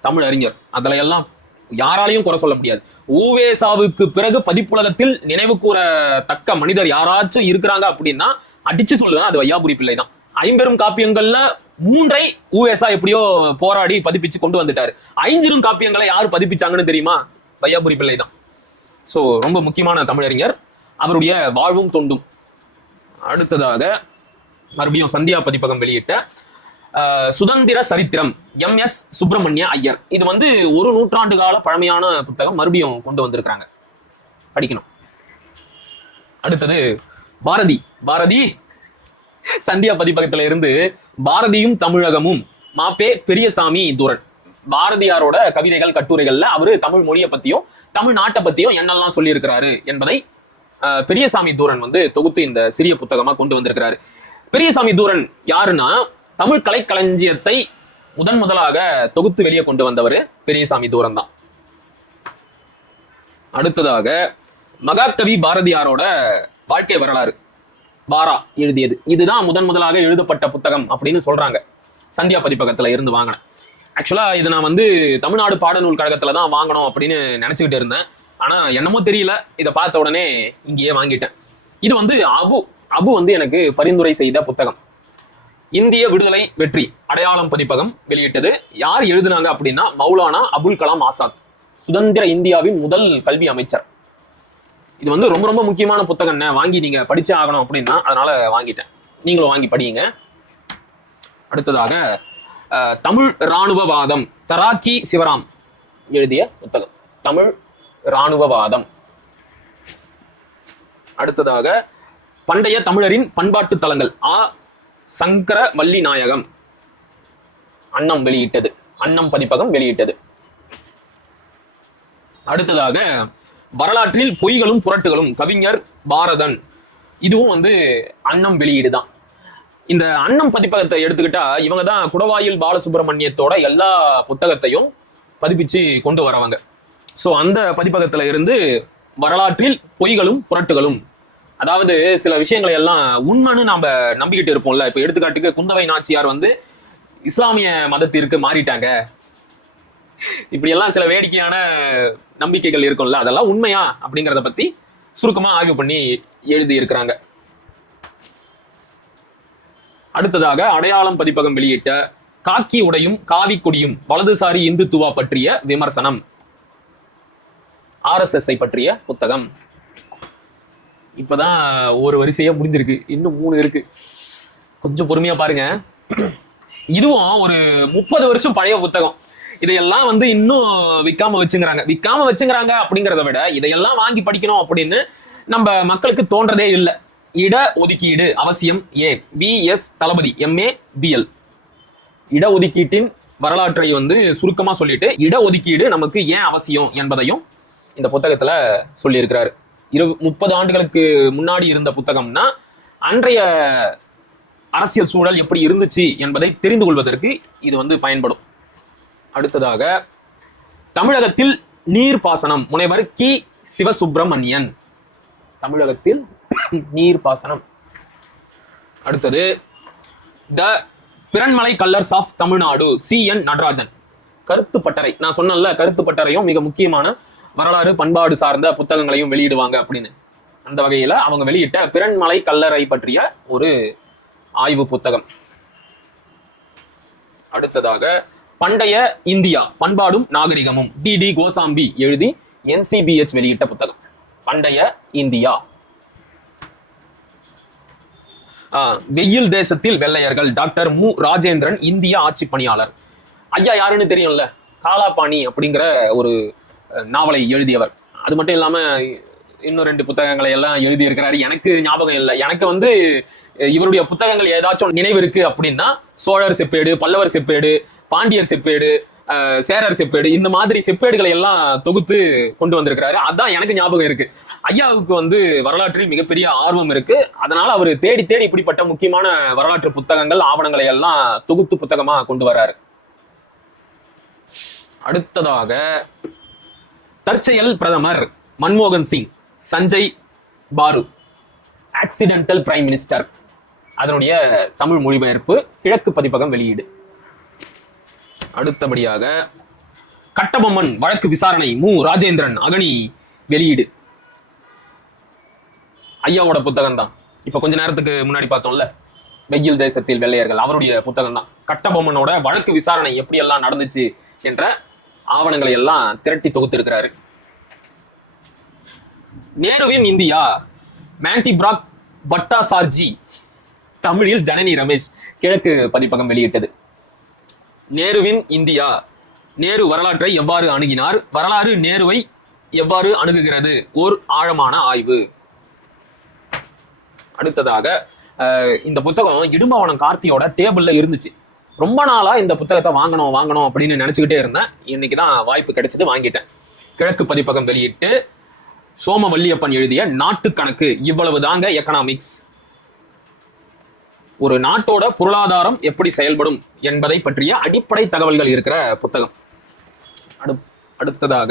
தமிழ் அறிஞர். அதுல எல்லாம் யாராலையும் குறை சொல்ல முடியாது. ஊவேசாவுக்கு பிறகு பதிப்புலகத்தில் நினைவு கூறத்தக்க மனிதர் யாராச்சும் இருக்கிறாங்க அப்படின்னா அடிச்சு சொல்லுவேன், அது வையாபுரி பிள்ளை தான். ஐம்பெரும் காப்பியங்கள்ல 3ஐ ஊவேசா எப்படியோ போராடி பதிப்பிச்சு கொண்டு வந்துட்டாரு. 5 காப்பியங்களை யார் பதிப்பிச்சாங்கன்னு தெரியுமா? வையாபுரி பிள்ளை தான். சோ ரொம்ப முக்கியமான தமிழறிஞர். அவருடைய வாழ்வும் தொண்டும். அடுத்ததாக மறுபடியும் சந்தியா பதிப்பகம் வெளியிட்ட சுதந்திர சரித்திரம் MS சுப்பிரமணிய ஐயர். இது வந்து 1 நூற்றாண்டு கால பழமையான புத்தகம். மறுபடியும் கொண்டு வந்திருக்கிறாங்க, படிக்கணும். அடுத்தது பாரதி சந்தியா பதிப்பகத்துல இருந்து பாரதியும் தமிழகமும் மாப்பே பெரியசாமி தூரன். பாரதியாரோட கவிதைகள் கட்டுரைகள்ல அவரு தமிழ் மொழியை பத்தியும் தமிழ்நாட்டை பத்தியும் என்னெல்லாம் சொல்லி இருக்கிறாரு என்பதை பெரியசாமி தூரன் வந்து தொகுத்து இந்த சிறிய புத்தகமா கொண்டு வந்திருக்கிறாரு. பெரியசாமி தூரன் யாருன்னா தமிழ் கலைக்களஞ்சியத்தை முதலாக தொகுத்து வெளியே கொண்டு வந்தவர் பெரியசாமி தூரன் தான். அடுத்ததாக மகாகவி பாரதியாரோட வாழ்க்கை வரலாறு பாரா எழுதியது. இதுதான் முதலாக எழுதப்பட்ட புத்தகம் அப்படின்னு சொல்றாங்க. சந்தியா பதிப்பகத்துல இருந்து வாங்கினேன். ஆக்சுவலா இது நான் வந்து தமிழ்நாடு பாடநூல் கழகத்துல தான் வாங்கணும் அப்படின்னு நினைச்சுக்கிட்டு இருந்தேன். ஆனா என்னமோ தெரியல, இதை பார்த்த உடனே இங்கேயே வாங்கிட்டேன். இது வந்து அபு வந்து எனக்கு பரிந்துரை செய்த புத்தகம். இந்திய விடுதலை வெற்றி அடையாளம் பதிப்பகம் வெளியிட்டது. யார் எழுதினாங்க அப்படின்னா மௌலானா அபுல் கலாம் ஆசாத், சுதந்திர இந்தியாவின் முதல் கல்வி அமைச்சர். இது வந்து ரொம்ப ரொம்ப முக்கியமான புத்தகம், வாங்கி நீங்க படிச்சே ஆகணும் அப்படின்னா அதனால வாங்கிட்டேன். நீங்களும் வாங்கி படியுங்க. அடுத்ததாக தமிழ் இராணுவவாதம் தராக்கி சிவராம் எழுதிய புத்தகம் தமிழ் இராணுவவாதம். அடுத்ததாக பண்டைய தமிழரின் பண்பாட்டு தலங்கள் சங்கர வள்ளி நாயகம் அன்னம் வெளியிட்டது, அன்னம் பதிப்பகம் வெளியிட்டது. அடுத்ததாக வரலாற்றில் பொய்களும் புரட்டுகளும் கவிஞர் பாரதன். இதுவும் வந்து அன்னம் வெளியீடுதான். இந்த அன்னம் பதிப்பகத்தை எடுத்துக்கிட்டா இவங்க தான் குடவாயில் பாலசுப்ரமணியத்தோட எல்லா புத்தகத்தையும் பதிப்பிச்சு கொண்டு வரவங்க. சோ அந்த பதிப்பகத்துல இருந்து வரலாற்றில் பொய்களும் புரட்டுகளும், அதாவது சில விஷயங்களை எல்லாம் உண்மைன்னு நாம நம்பிக்கிட்டு இருப்போம்ல. இப்ப எடுத்துக்காட்டுக்கு குந்தவை நாச்சியார் வந்து இஸ்லாமிய மதத்திற்கு மாறிட்டாங்க, இப்படி எல்லாம் சில வேடிக்கையான நம்பிக்கைகள் இருக்கும்ல, அதெல்லாம் உண்மையா அப்படிங்கிறத பத்தி சுருக்கமா ஆய்வு பண்ணி எழுதி இருக்கிறாங்க. அடுத்ததாக அடையாளம் பதிப்பகம் வெளியிட்ட காக்கி உடையும் காவி கொடியும் வலதுசாரி இந்துத்துவா பற்றிய விமர்சனம், RSS பற்றிய புத்தகம். இப்பதான் ஒரு வரிசையா முடிஞ்சிருக்கு, இன்னும் 3 இருக்கு, கொஞ்சம் பொறுமையா பாருங்க. இதுவும் ஒரு 30 வருஷம் பழைய புத்தகம். இதையெல்லாம் வந்து இன்னும் விற்காம வச்சுங்கிறாங்க அப்படிங்கிறத விட இதையெல்லாம் வாங்கி படிக்கணும் அப்படின்னு நம்ம மக்களுக்கு தோன்றதே இல்லை. இட ஒதுக்கீடு அவசியம் VS தளபதி MA BL. இட ஒதுக்கீட்டின் வரலாற்றை வந்து சுருக்கமா சொல்லிட்டு இட ஒதுக்கீடு நமக்கு ஏன் அவசியம் என்பதையும் இந்த புத்தகத்துல சொல்லி இருக்கிறாரு. 30 ஆண்டுகளுக்கு முன்னாடி இருந்த புத்தகம்னா அன்றைய அரசியல் சூழல் எப்படி இருந்துச்சு என்பதை தெரிந்து கொள்வதற்கு இது வந்து பயன்படும். அடுத்ததாக தமிழகத்தில் நீர்ப்பாசனம் முனைவர் கி சிவசுப்பிரமணியன். தமிழகத்தில் நீர்ப்பாசனம். அடுத்தது த பிறன்மலை கல்லர்ஸ் ஆஃப் தமிழ்நாடு CN நடராஜன். கருத்து பட்டறை, நான் சொன்னேன்ல கருத்து பட்டறையும் மிக முக்கியமான வரலாறு பண்பாடு சார்ந்த புத்தகங்களையும் வெளியிடுவாங்க அப்படின்னு. அந்த வகையில அவங்க வெளியிட்ட பிறன்மலை கல்லறை பற்றிய ஒரு ஆய்வு புத்தகம். அடுத்ததாக பண்டைய இந்தியா பண்பாடும் நாகரிகமும் DD கோசாம்பி எழுதி NCBH வெளியிட்ட புத்தகம் பண்டைய இந்தியா. வெயில் தேசத்தில் வெள்ளையர்கள் டாக்டர் மு ராஜேந்திரன் இந்திய ஆட்சி பணியாளர். ஐயா யாருன்னு தெரியும்ல, காலாபாணி அப்படிங்கிற ஒரு நாவலை எழுதியவர். அது மட்டும் இல்லாம இன்னும் 2 புத்தகங்களை எல்லாம் எழுதி இருக்கிறாரு. எனக்கு ஞாபகம் இல்லை. எனக்கு வந்து இவருடைய புத்தகங்கள் ஏதாச்சும் நினைவு இருக்கு அப்படின்னா சோழர் செப்பேடு, பல்லவர் செப்பேடு, பாண்டியர் செப்பேடு, சேரர் செப்பேடு, இந்த மாதிரி செப்பேடுகளை எல்லாம் தொகுத்து கொண்டு வந்திருக்கிறாரு. அதான் எனக்கு ஞாபகம் இருக்கு. ஐயாவுக்கு வந்து வரலாற்றில் மிகப்பெரிய ஆர்வம் இருக்கு. அதனால அவர் தேடி இப்படிப்பட்ட முக்கியமான வரலாற்று புத்தகங்கள் ஆவணங்களை எல்லாம் தொகுத்து புத்தகமா கொண்டு வர்றாரு. அடுத்ததாக தற்செயல் பிரதமர் மன்மோகன் சிங் சஞ்சய் பாரு ஆக்சிடென்டல் பிரைம் மினிஸ்டர். அதனுடைய தமிழ் மொழிபெயர்ப்பு கிழக்கு பதிப்பகம் வெளியீடு. அடுத்தபடியாக கட்டபொம்மன் வழக்கு விசாரணை மு ராஜேந்திரன் அகனி வெளியீடு. ஐயாவோட புத்தகம் தான். இப்ப கொஞ்ச நேரத்துக்கு முன்னாடி பார்த்தோம்ல, வெயில் தேசத்தில் வெள்ளையர்கள், அவருடைய புத்தகம் தான். கட்டபொம்மனோட வழக்கு விசாரணை எப்படி எல்லாம் நடந்துச்சு என்ற ஆவணங்களை எல்லாம் திரட்டி தொகுத்திருக்கிறாரு. நேருவின் இந்தியா மேண்டிபிராக் பட்டாசார்ஜி, தமிழில் ஜனனி ரமேஷ், கிழக்கு பதிப்பகம் வெளியிட்டது. நேருவின் இந்தியா, நேரு வரலாற்றை எவ்வாறு அணுகினார், வரலாறு நேருவை எவ்வாறு அணுகுகிறது, ஓர் ஆழமான ஆய்வு. அடுத்ததாக இந்த புத்தகம் இடும்பாவனம் கார்த்தியோட டேபிள்ல இருந்துச்சு. ரொம்ப நாளா இந்த புத்தகத்தை வாங்கணும் அப்படின்னு நினைச்சுக்கிட்டே இருந்தேன். இன்னைக்குதான் வாய்ப்பு கிடைச்சது, வாங்கிட்டேன். கிழக்கு பதிப்பகம் வெளியிட்டு சோமவல்லியப்பன் எழுதிய நாட்டு கணக்கு, இவ்வளவு தாங்க எக்கனாமிக்ஸ். ஒரு நாட்டோட பொருளாதாரம் எப்படி செயல்படும் என்பதை பற்றிய அடிப்படை தகவல்கள் இருக்கிற புத்தகம். அடுத்ததாக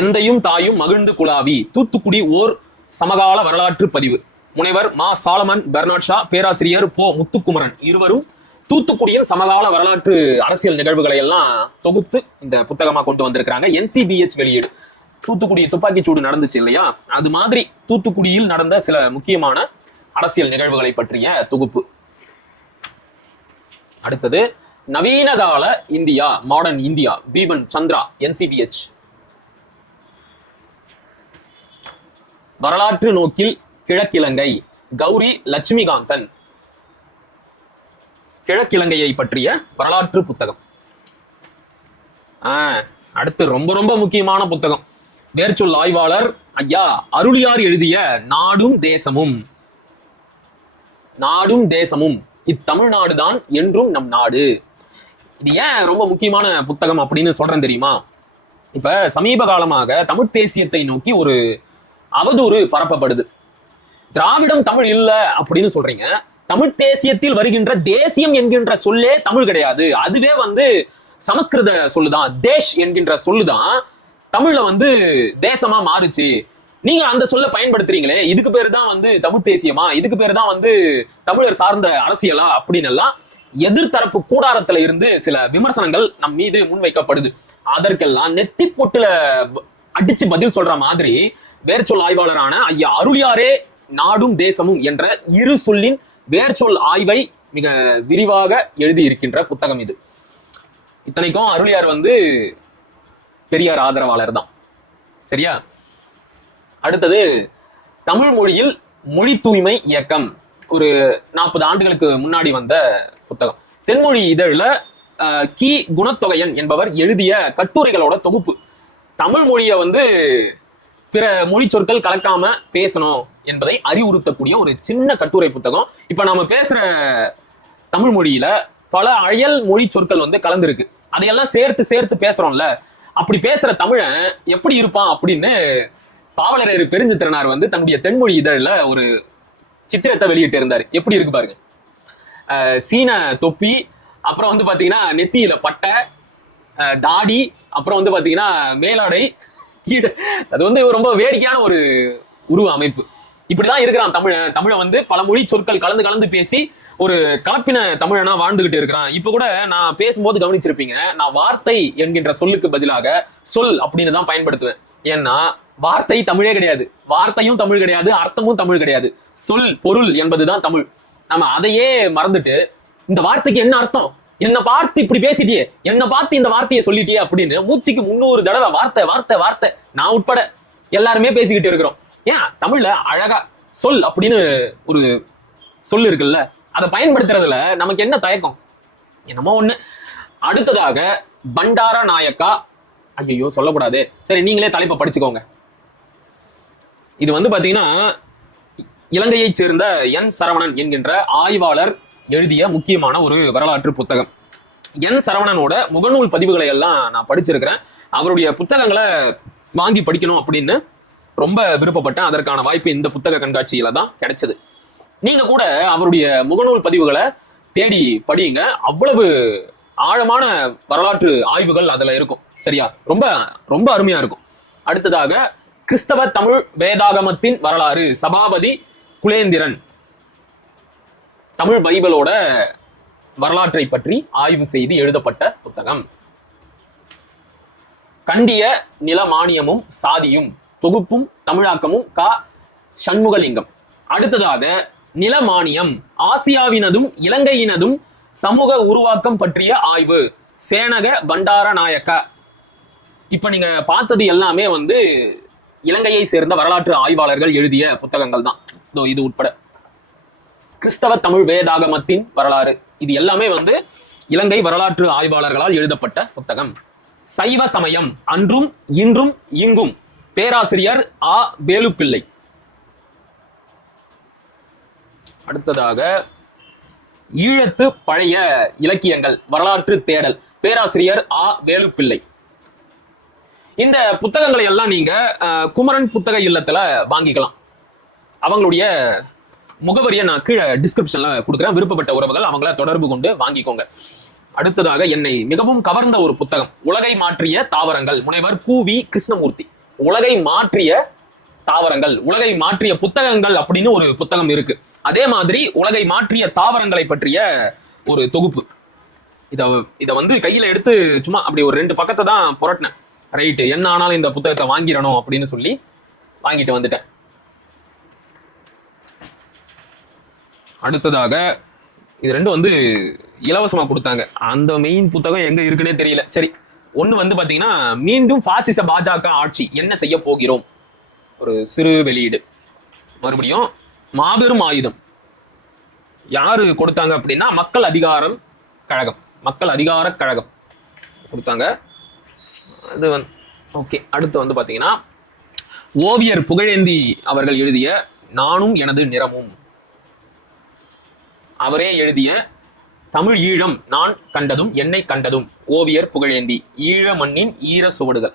எந்தையும் தாயும் மகிழ்ந்து குழாவி, தூத்துக்குடி ஓர் சமகால வரலாற்று பதிவு. முனைவர் மா சாலமன் பெர்னாட் ஷா, பேராசிரியர் போ முத்துக்குமரன் இருவரும் தூத்துக்குடியின் சமகால வரலாற்று அரசியல் நிகழ்வுகளை எல்லாம் தொகுத்து இந்த புத்தகமா கொண்டு வந்திருக்கிறாங்க. NCBH வெளியீடு. தூத்துக்குடி துப்பாக்கி சூடு நடந்துச்சு இல்லையா, அது மாதிரி தூத்துக்குடியில் நடந்த சில முக்கியமான அரசியல் நிகழ்வுகளை பற்றிய தொகுப்பு. அடுத்தது நவீன கால India, modern India, Bipan Chandra, NCBH. வரலாற்று நோக்கில் கிழக்கிலங்கை, கௌரி லட்சுமிகாந்தன், கிழக்கிலங்கையை பற்றிய வரலாற்று புத்தகம். அடுத்து ரொம்ப ரொம்ப முக்கியமான புத்தகம், வேர்ச்சொல் ஆய்வாளர் ஐயா அருளியார் எழுதிய நாடும் தேசமும். நாடும் தேசமும், இத்தமிழ்நாடுதான் என்றும் நம் நாடு. இது ஏன் ரொம்ப முக்கியமான புத்தகம் அப்படின்னு சொல்றேன் தெரியுமா? இப்ப சமீப காலமாக தமிழ் தேசியத்தை நோக்கி ஒரு அவதூறு பரப்பப்படுது. திராவிடம் தமிழ் இல்ல அப்படின்னு சொல்றீங்க. தமிழ் தேசியத்தில் வருகின்ற தேசியம் என்கின்ற சொல்லே தமிழ் கிடையாது. அதுவே சமஸ்கிருத சொல்லுதான், தேஷ் என்கின்ற சொல்லுதான் தமிழ்ல தேசமா மாறுச்சு. நீங்க அந்த சொல்ல பயன்படுத்துறீங்களே, இதுக்கு பேரு தான் தமிழ் தேசியமா, இதுக்கு பேரு தான் தமிழர் சார்ந்த அரசியலா அப்படின்னு எல்லாம் எதிர்த்தரப்பு கூடாரத்துல இருந்து சில விமர்சனங்கள் நம் மீது முன்வைக்கப்படுது. அதற்கெல்லாம் நெத்தி பொட்டுல அடிச்சு பதில் சொல்ற மாதிரி வேர்ச்சொல் ஆய்வாளரான ஐயா அருளியாரே நாடும் தேசமும் என்ற இரு சொல்லின் வேர்ச்சொல் ஆய்வை மிக விரிவாக எழுதி இருக்கின்ற புத்தகம் இது. இத்தனைக்கும் அருளியார் பெரியார் ஆதரவாளர் தான். சரியா? அடுத்தது தமிழ் மொழியில் மொழி தூய்மை இயக்கம், ஒரு 40 ஆண்டுகளுக்கு முன்னாடி வந்த புத்தகம். தென்மொழி இதழில் கி குணத்தொகையன் என்பவர் எழுதிய கட்டுரைகளோட தொகுப்பு. தமிழ் மொழியை பிற மொழி சொற்கள் கலக்காம பேசணும் என்பதை அறிவுறுத்தக்கூடிய ஒரு சின்ன கட்டுரை புத்தகம். இப்ப நாம பேசுற தமிழ் மொழியில பல அயல் மொழி சொற்கள் கலந்துருக்கு. அதையெல்லாம் சேர்த்து சேர்த்து பேசுறோம்ல, அப்படி பேசுற தமிழன் எப்படி இருப்பான் அப்படின்னு பாவலரேறு பெருஞ்சித்திரனார் தன்னுடைய தென்மொழி இதழில் ஒரு சித்திரத்தை வெளியிட்டு இருந்தாரு. எப்படி இருக்கு பாருங்க. சீன தொப்பி, அப்புறம் பாத்தீங்கன்னா நெத்தியில பட்டை, தாடி, அப்புறம் பாத்தீங்கன்னா மேலாடை, கீழே. அது ரொம்ப வேடிக்கையான ஒரு உருவ அமைப்பு. இப்படிதான் இருக்கிறான் தமிழை பல மொழி சொற்கள் கலந்து கலந்து பேசி ஒரு கலப்பின தமிழனா வாழ்ந்துகிட்டு இருக்கிறான். இப்ப கூட நான் பேசும்போது கவனிச்சிருப்பீங்க, நான் வார்த்தை என்கின்ற சொல்லுக்கு பதிலாக சொல் அப்படின்னு தான் பயன்படுத்துவேன். ஏன்னா வார்த்தை தமிழே கிடையாது, வார்த்தையும் தமிழ் கிடையாது, அர்த்தமும் தமிழ் கிடையாது. சொல், பொருள் என்பதுதான் தமிழ். நம்ம அதையே மறந்துட்டு இந்த வார்த்தைக்கு என்ன அர்த்தம், என்ன பார்த்து இப்படி பேசிட்டியே, என்ன பார்த்து இந்த வார்த்தையை சொல்லிட்டியே அப்படின்னு மூச்சுக்கு 300 தடவை வார்த்தை வார்த்தை வார்த்தை, நான் உட்பட எல்லாருமே பேசிக்கிட்டு இருக்கிறோம். ஏன் தமிழ்ல அழகா சொல் அப்படின்னு ஒரு சொல் இருக்குல்ல, அதை பயன்படுத்துறதுல நமக்கு என்ன தயக்கம்? என்னமோ ஒண்ணு. அடுத்ததாக பண்டார நாயக்கா, ஐயோ சொல்லக்கூடாது, சரி நீங்களே தலைப்பை படிச்சுக்கோங்க. இது பாத்தீங்கன்னா இலங்கையைச் சேர்ந்த என் சரவணன் என்கின்ற ஆய்வாளர் எழுதிய முக்கியமான ஒரு வரலாற்று புத்தகம். என் சரவணனோட முகநூல் பதிவுகளை எல்லாம் நான் படிச்சிருக்கிறேன். அவருடைய புத்தகங்களை வாங்கி படிக்கணும் அப்படின்னு ரொம்ப விருப்பப்பட்டேன். அதற்கான வாய்ப்பு இந்த புத்தக கண்காட்சியில தான் கிடைச்சது. நீங்க கூட அவருடைய முகநூல் பதிவுகளை தேடி படியுங்க. அவ்வளவு ஆழமான வரலாற்று ஆய்வுகள் அதுல இருக்கும். சரியா? ரொம்ப ரொம்ப அருமையா இருக்கும். அடுத்ததாக கிறிஸ்தவ தமிழ் வேதாகமத்தின் வரலாறு, சபாபதி குலேந்திரன், தமிழ் பைபிளோட வரலாற்றை பற்றி ஆய்வு செய்து எழுதப்பட்ட புத்தகம். கண்டிய நிலமானியமும் சாதியும் தொகுப்பும் தமிழாக்கமும் சண்முகலிங்கம். அடுத்ததாக நிலமானியம் ஆசியாவினதும் இலங்கையினதும் சமூக உருவாக்கம் பற்றிய ஆய்வு சேனக பண்டாரநாயக்க. இப்ப நீங்க பார்த்தது எல்லாமே வந்து இலங்கையை சேர்ந்த வரலாற்று ஆய்வாளர்கள் எழுதிய புத்தகங்கள் தான். இது உட்பட கிறிஸ்தவ தமிழ் வேதாகமத்தின் வரலாறு, இது எல்லாமே வந்து இலங்கை வரலாற்று ஆய்வாளர்களால் எழுதப்பட்ட புத்தகம். சைவ சமயம் அன்றும் இன்றும் இங்கும் பேராசிரியர் ஆ வேலுப்பிள்ளை. அடுத்ததாக ஈழத்து பழைய இலக்கியங்கள் வரலாற்று தேடல் பேராசிரியர் ஆ வேலுப்பிள்ளை. இந்த புத்தகங்களை எல்லாம் நீங்க குமரன் புத்தக இல்லத்துல வாங்கிக்கலாம். அவங்களுடைய முகவரியை நான் கீழே டிஸ்கிரிப்ஷன்ல கொடுக்குறேன். விருப்பப்பட்ட உறவுகள் அவங்கள தொடர்பு கொண்டு வாங்கிக்கோங்க. அடுத்ததாக என்னை மிகவும் கவர்ந்த ஒரு புத்தகம் உலகை மாற்றிய தாவரங்கள், முனைவர் கு.வி. கிருஷ்ணமூர்த்தி. உலகை மாற்றிய தாவரங்கள், உலகை மாற்றிய புத்தகங்கள் அப்படின்னு ஒரு புத்தகம் இருக்கு. அதே மாதிரி உலகை மாற்றிய தாவரங்களை பற்றிய ஒரு தொகுப்பு. இத வந்து கையில எடுத்து சும்மா அப்படி ஒரு 2 பக்கத்தை தான் புரட்டினேன். ரைட்டு, என்ன ஆனாலும் இந்த புத்தகத்தை வாங்கிடணும் அப்படின்னு சொல்லி வாங்கிட்டு வந்துட்டேன். அடுத்ததாக இது 2 வந்து இலவசமா கொடுத்தாங்க. அந்த மெயின் புத்தகம் எங்க இருக்குன்னே தெரியல. சரி, ஒண்ணு வந்து பாத்தீங்கன்னா மீண்டும் பாசிச பாஜக ஆட்சி என்ன செய்ய போகிறோம், ஒரு சிறு வெளியீடு. மறுபடியும் மாபெரும் ஆயுதம் யாரு கொடுத்தாங்க அப்படின்னா மக்கள் அதிகாரம் கழகம், மக்கள் அதிகார கழகம் கொடுத்தாங்க. அது வந்து ஓகே. அடுத்து வந்து பாத்தீங்கன்னா ஓவியர் புகழேந்தி அவர்கள் எழுதிய நானும் எனது நிறமும், அவரே எழுதிய தமிழ் ஈழம் நான் கண்டதும் என்னை கண்டதும், ஓவியர் புகழேந்தி. ஈழ மண்ணின் ஈர சுவடுகள்.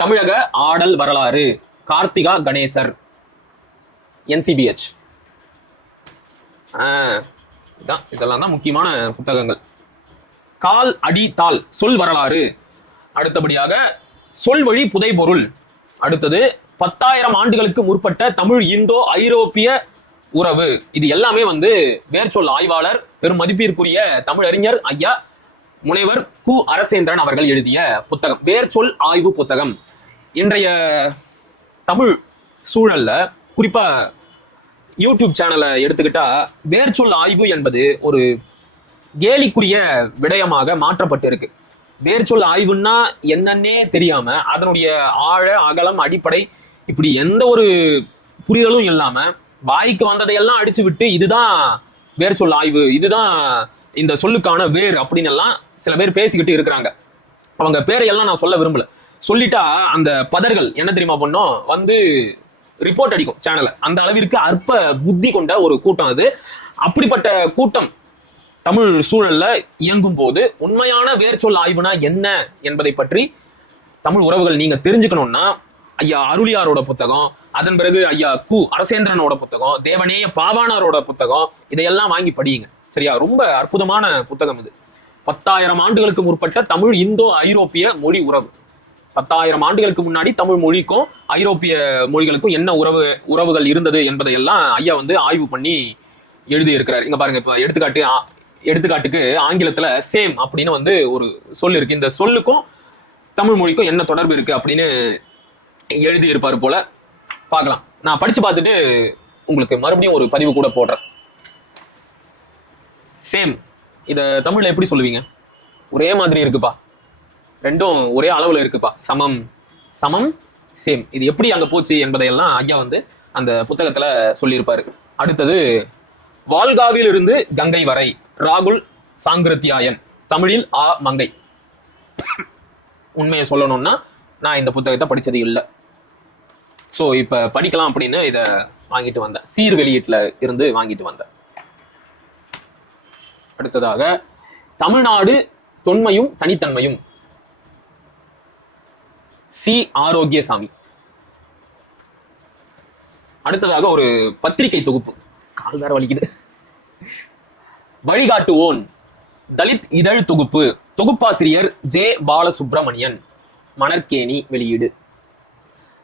தமிழக ஆடல் வரலாறு கார்த்திகா கணேசர், NCBH. இதெல்லாம் தான் முக்கியமான புத்தகங்கள். கால் அடி தாள் சொல் வரலாறு. அடுத்தபடியாக சொல்வழி புதைபொருள். அடுத்தது 10,000 ஆண்டுகளுக்கு முற்பட்ட தமிழ் இந்தோ ஐரோப்பிய உறவு. இது எல்லாமே வந்து வேர்ச்சொல் ஆய்வாளர் பெரும் மதிப்பிற்குரிய தமிழறிஞர் ஐயா முனைவர் கு. அரசேந்திரன் அவர்கள் எழுதிய புத்தகம், வேர்ச்சொல் ஆய்வு புத்தகம். இன்றைய தமிழ் சூழல்ல குறிப்பா யூடியூப் சேனலை எடுத்துக்கிட்டா வேர்ச்சொல் ஆய்வு என்பது ஒரு கேலிக்குரிய விடயமாக மாற்றப்பட்டு இருக்கு. வேர்ச்சொல் ஆய்வுன்னா என்னன்னே தெரியாம அதனுடைய ஆழ அகலம் அடிப்படை இப்படி எந்த ஒரு புரிதலும் இல்லாம வாய்க்கு வந்ததையெல்லாம் அடிச்சு விட்டு இதுதான் வேர்ச்சொல் ஆய்வு, இதுதான் இந்த சொல்லுக்கான வேர் அப்படின்னு எல்லாம் சில பேர் பேசிக்கிட்டு இருக்கிறாங்க. அவங்க பேரையெல்லாம் நான் சொல்ல விரும்பல. சொல்லிட்டா அந்த பதர்கள் என்ன தெரியுமா பண்ணோம், வந்து ரிப்போர்ட் அடிக்கும் சேனலை. அந்த அளவிற்கு அற்ப புத்தி கொண்ட ஒரு கூட்டம் அது. அப்படிப்பட்ட கூட்டம் தமிழ் சூழல்ல இயங்கும் போது உண்மையான வேர்ச்சொல் ஆய்வுனா என்ன என்பதை பற்றி தமிழ் உறவுகள் நீங்க தெரிஞ்சுக்கணும்னா ஐயா அருளியாரோட புத்தகம், அதன் பிறகு ஐயா கு. அரசேந்திரனோட புத்தகம், தேவநேய பாவாணரோட புத்தகம், இதையெல்லாம் வாங்கி படியுங்க. சரியா? ரொம்ப அற்புதமான புத்தகம் இது. 10,000 ஆண்டுகளுக்கு முற்பட்ட தமிழ் இந்தோ ஐரோப்பிய மொழி உறவு. 10,000 ஆண்டுகளுக்கு முன்னாடி தமிழ் மொழிக்கும் ஐரோப்பிய மொழிகளுக்கும் என்ன உறவுகள் இருந்தது என்பதையெல்லாம் ஐயா வந்து ஆய்வு பண்ணி எழுதி இருக்கிறார். இங்க பாருங்க, இப்ப எடுத்துக்காட்டுக்கு ஆங்கிலத்துல சேம் அப்படின்னு வந்து ஒரு சொல் இருக்கு. இந்த சொல்லுக்கும் தமிழ் மொழிக்கும் என்ன தொடர்பு இருக்கு அப்படின்னு எழுதி இருப்பாரு போல. பார்க்கலாம். நான் படிச்சு பார்த்துட்டு உங்களுக்கு மறுபடியும் ஒரு பதிவு கூட போடுறேன். சேம், இத தமிழ்ல எப்படி சொல்லுவீங்க? ஒரே மாதிரி இருக்குப்பா, ரெண்டும் ஒரே அளவுல இருக்குப்பா, சமம் சமம் சேம். இது எப்படி அங்க போச்சு என்பதையெல்லாம் ஐயா வந்து அந்த புத்தகத்துல சொல்லியிருப்பாரு. அடுத்தது வால்காவில் இருந்து கங்கை வரை ராகுல் சாங்கிருத்தியாயன், தமிழில் ஆ மங்கை. உண்மையை சொல்லணும்னா நான் இந்த புத்தகத்தை படிச்சது இல்லை. ஸோ இப்ப படிக்கலாம் அப்படின்னு இதை வாங்கிட்டு வந்தேன். சீர் வெளியீட்டுல இருந்து வாங்கிட்டு வந்தேன். அடுத்ததாக தமிழ்நாடு தொன்மையும் தனித்தன்மையும், சி. ஆரோக்கியசாமி. அடுத்ததாக ஒரு பத்திரிகை தொகுப்பு, கால் வேற வலிக்குது. வழிகாட்டுவோன் தலித் இதழ் தொகுப்பு, தொகுப்பாசிரியர் ஜே. பாலசுப்ரமணியன், மணற்கேணி வெளியீடு.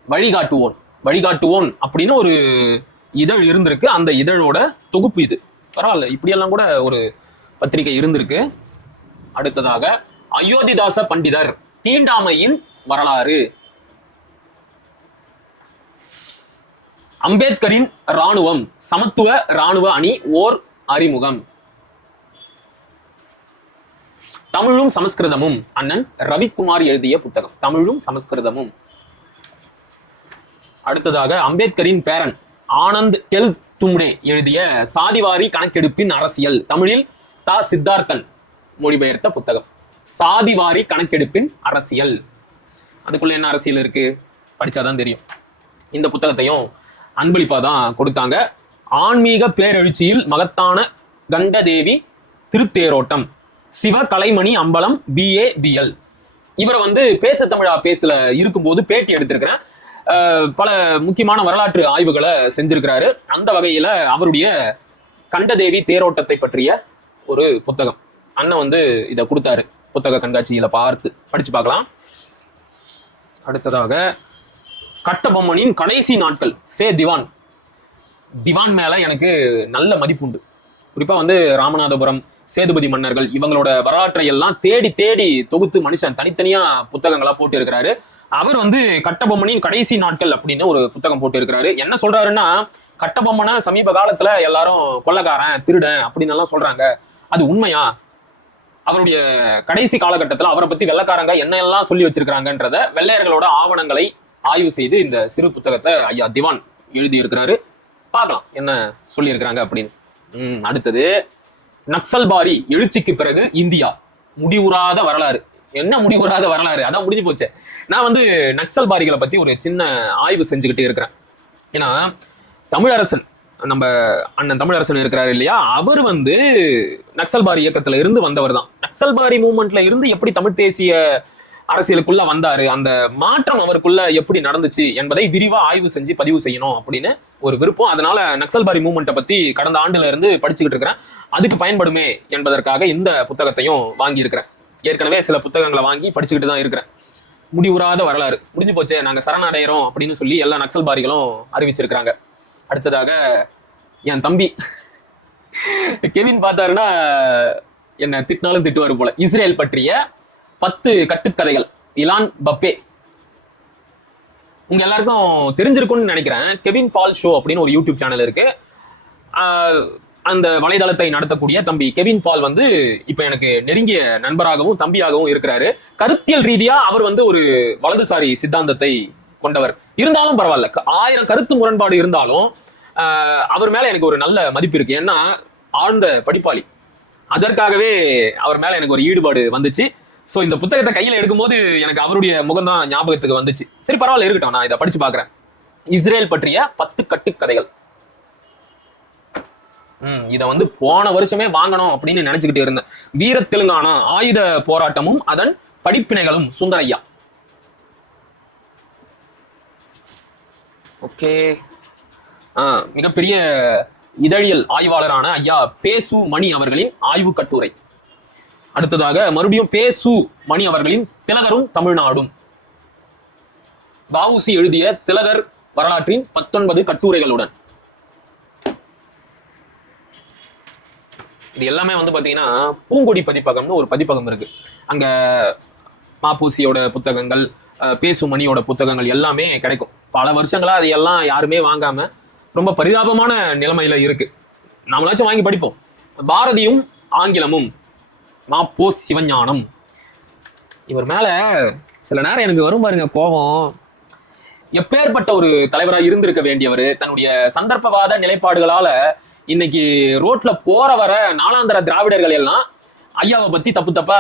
வழிகாட்டுவோன் அப்படின்னு ஒரு இதழ் இருந்திருக்கு. அந்த இதழோட தொகுப்பு இது. பரவாயில்ல, இப்படியெல்லாம் கூட ஒரு பத்திரிகை இருந்திருக்கு. அடுத்ததாக அயோத்திதாச பண்டிதர் தீண்டாமையின் வரலாறு. அம்பேத்கரின் ராணுவம் சமத்துவ ராணுவ அணி ஓர் அறிமுகம். தமிழும் சமஸ்கிருதமும் அண்ணன் ரவிக்குமார் எழுதிய புத்தகம். தமிழும் சமஸ்கிருதமும். அடுத்ததாக அம்பேத்கரின் பேரன் ஆனந்த் டெல் தும்டே எழுதிய சாதிவாரி கணக்கெடுப்பின் அரசியல். தமிழில் தா சித்தார்த்தன் மொழிபெயர்த்த புத்தகம். சாதிவாரி கணக்கெடுப்பின் அரசியல். அதுக்குள்ள என்ன அரசியல் இருக்கு படிச்சாதான் தெரியும். இந்த புத்தகத்தையும் அன்பளிப்பா தான் கொடுத்தாங்க. ஆன்மீக பேரெழுச்சியில் மகத்தான கண்டதேவி திருத்தேரோட்டம். சிவ கலைமணி அம்பலம் BA BL. இவரை வந்து பேச தமிழா பேசல இருக்கும்போது பேட்டி எடுத்திருக்கிறேன். பல முக்கியமான வரலாற்று ஆய்வுகளை செஞ்சிருக்கிறாரு. அந்த வகையில அவருடைய கண்டதேவி தேரோட்டத்தை பற்றிய ஒரு புத்தகம் அண்ணன் வந்து இதை கொடுத்தாரு. புத்தக கண்காட்சியில பார்த்து படிச்சு பார்க்கலாம். அடுத்ததாக கட்டபொம்மனின் கடைசி நாட்கள் சே திவான். திவான் மேல எனக்கு நல்ல மதிப்புண்டு. குறிப்பா வந்து ராமநாதபுரம் சேதுபதி மன்னர்கள் இவங்களோட வரலாற்றை எல்லாம் தேடி தேடி தொகுத்து மனுஷன் தனித்தனியா புத்தகங்களா போட்டு இருக்கிறாரு. அவர் வந்து கட்டபொம்மனின் கடைசி நாட்கள் அப்படின்னு ஒரு புத்தகம் போட்டு இருக்கிறாரு. என்ன சொல்றாருன்னா, கட்டபொம்மனை சமீப காலத்துல எல்லாரும் கொள்ளக்காரன் திருடன் அப்படின்னு எல்லாம் சொல்றாங்க. அது உண்மையா? அவருடைய கடைசி காலகட்டத்துல அவரை பத்தி வெள்ளைக்காரங்க என்ன எல்லாம் சொல்லி வச்சிருக்காங்கன்றத வெள்ளையர்களோட ஆவணங்களை ஆய்வு செய்து இந்த சிறு புத்தகத்தை ஐயா திவான் எழுதி இருக்கிறாரு. பார்க்கலாம் என்ன சொல்லி இருக்கிறாங்க அப்படின்னு. அடுத்தது நக்சல்பாரி எழுச்சிக்கு பிறகு இந்தியா முடிவுறாத வரலாறு. என்ன முடிவுறாத வரலாறு? அதான் முடிஞ்சு போச்சு. நான் வந்து நக்சல்பாரிகளை பத்தி ஒரு சின்ன ஆய்வு செஞ்சுக்கிட்டே இருக்கிறேன். ஏன்னா தமிழரசன் நம்ம அண்ணன் தமிழரசன் இருக்கிறாரு இல்லையா, அவர் வந்து நக்சல்பாரி இயக்கத்துல இருந்து வந்தவர் தான். நக்சல்பாரி மூவ்மெண்ட்ல இருந்து எப்படி தமிழ் தேசிய அரசியலுக்குள்ள வந்தாரு, அந்த மாற்றம் அவருக்குள்ள எப்படி நடந்துச்சு என்பதை விரிவா ஆய்வு செஞ்சு பதிவு செய்யணும் அப்படின்னு ஒரு விருப்பம். அதனால நக்சல்பாரி மூவ்மெண்ட்டை பத்தி கடந்த ஆண்டுல இருந்து படிச்சுக்கிட்டு இருக்கிறேன். அதுக்கு பயன்படுமே என்பதற்காக இந்த புத்தகத்தையும் வாங்கி இருக்கிறேன். ஏற்கனவே சில புத்தகங்களை வாங்கி படிச்சுக்கிட்டு தான் இருக்கிறேன். முடிவுறாத வரலாறு முடிஞ்சு போச்சே, நாங்க சரணடைகிறோம் அப்படின்னு சொல்லி எல்லா நக்சல்பாரிகளும் அறிவிச்சிருக்கிறாங்க. அடுத்ததாக என் தம்பி கெவின் பார்த்தாருன்னா என்ன திட்டினாலும் திட்டுவாரு போல. இஸ்ரேல் பற்றிய 10 கட்டுக்கதைகள். இலான் பப்பே உங்க எல்லாருக்கும் தெரிஞ்சிருக்கும்னு நினைக்கிறேன். கெவின் பால் ஷோ அப்படின்னு ஒரு யூடியூப் சேனல் இருக்கு. அந்த வலைதளத்தை நடத்தக்கூடிய தம்பி கெவின் பால் வந்து இப்ப எனக்கு நெருங்கிய நண்பராகவும் தம்பியாகவும் இருக்கிறாரு. கருத்தியல் ரீதியா அவர் வந்து ஒரு வலதுசாரி சித்தாந்தத்தை கொண்டவர். இருந்தாலும் பரவாயில்ல, 1000 கருத்து முரண்பாடு இருந்தாலும் அவர் மேல எனக்கு ஒரு நல்ல மதிப்பு இருக்கு. ஏன்னா ஆழ்ந்த படிப்பாளி. அதற்காகவே அவர் மேல எனக்கு ஒரு ஈடுபாடு வந்துச்சு. சோ இந்த புத்தகத்தை கையில எடுக்கும்போது எனக்கு அவருடைய முகம் தான் ஞாபகத்துக்கு வந்துச்சு. சரி பரவாயில்ல, இருக்கட்டும், நான் இதை படிச்சு பாக்குறேன். இஸ்ரேல் பற்றிய 10 கட்டுக்கதைகள். இதை வந்து போன வருஷமே வாங்கணும் அப்படின்னு நினைச்சுக்கிட்டு இருந்தேன். வீர தெலுங்கானா ஆயுத போராட்டமும் அதன் படிப்பினைகளும், சுந்தரையா. ஓகே. மிகப்பெரிய இதழியல் ஆய்வாளரான ஐயா பேசு மணி அவர்களின் ஆய்வு கட்டுரை. அடுத்ததாக மறுபடியும் பேசு மணி அவர்களின் திலகரும் தமிழ்நாடும். வஉசி எழுதிய திலகர் வரலாற்றின் 19 கட்டுரைகளுடன். இது எல்லாமே வந்து பாத்தீங்கன்னா பூங்கொடி பதிப்பகம்னு ஒரு பதிப்பகம் இருக்கு. அங்க மாப்பூசியோட புத்தகங்கள், பேசு மணியோட புத்தகங்கள் எல்லாமே கிடைக்கும். பல வருஷங்களா அது எல்லாம் யாருமே வாங்காம ரொம்ப பரிதாபமான நிலைமையில இருக்கு. நாமளாச்சும் வாங்கி படிப்போம். பாரதியும் ஆங்கிலமும், மாப்போ சிவஞானம். இவர் மேல சில நேரம் எனக்கு வரும் பாருங்க கோபம். எப்பேற்பட்ட ஒரு தலைவராக இருந்திருக்க வேண்டியவர் தன்னுடைய சந்தர்ப்பவாத நிலைப்பாடுகளால இன்னைக்கு ரோட்ல போற வர நாளாந்தர திராவிடர்கள் எல்லாம் ஐயாவை பத்தி தப்பு தப்பா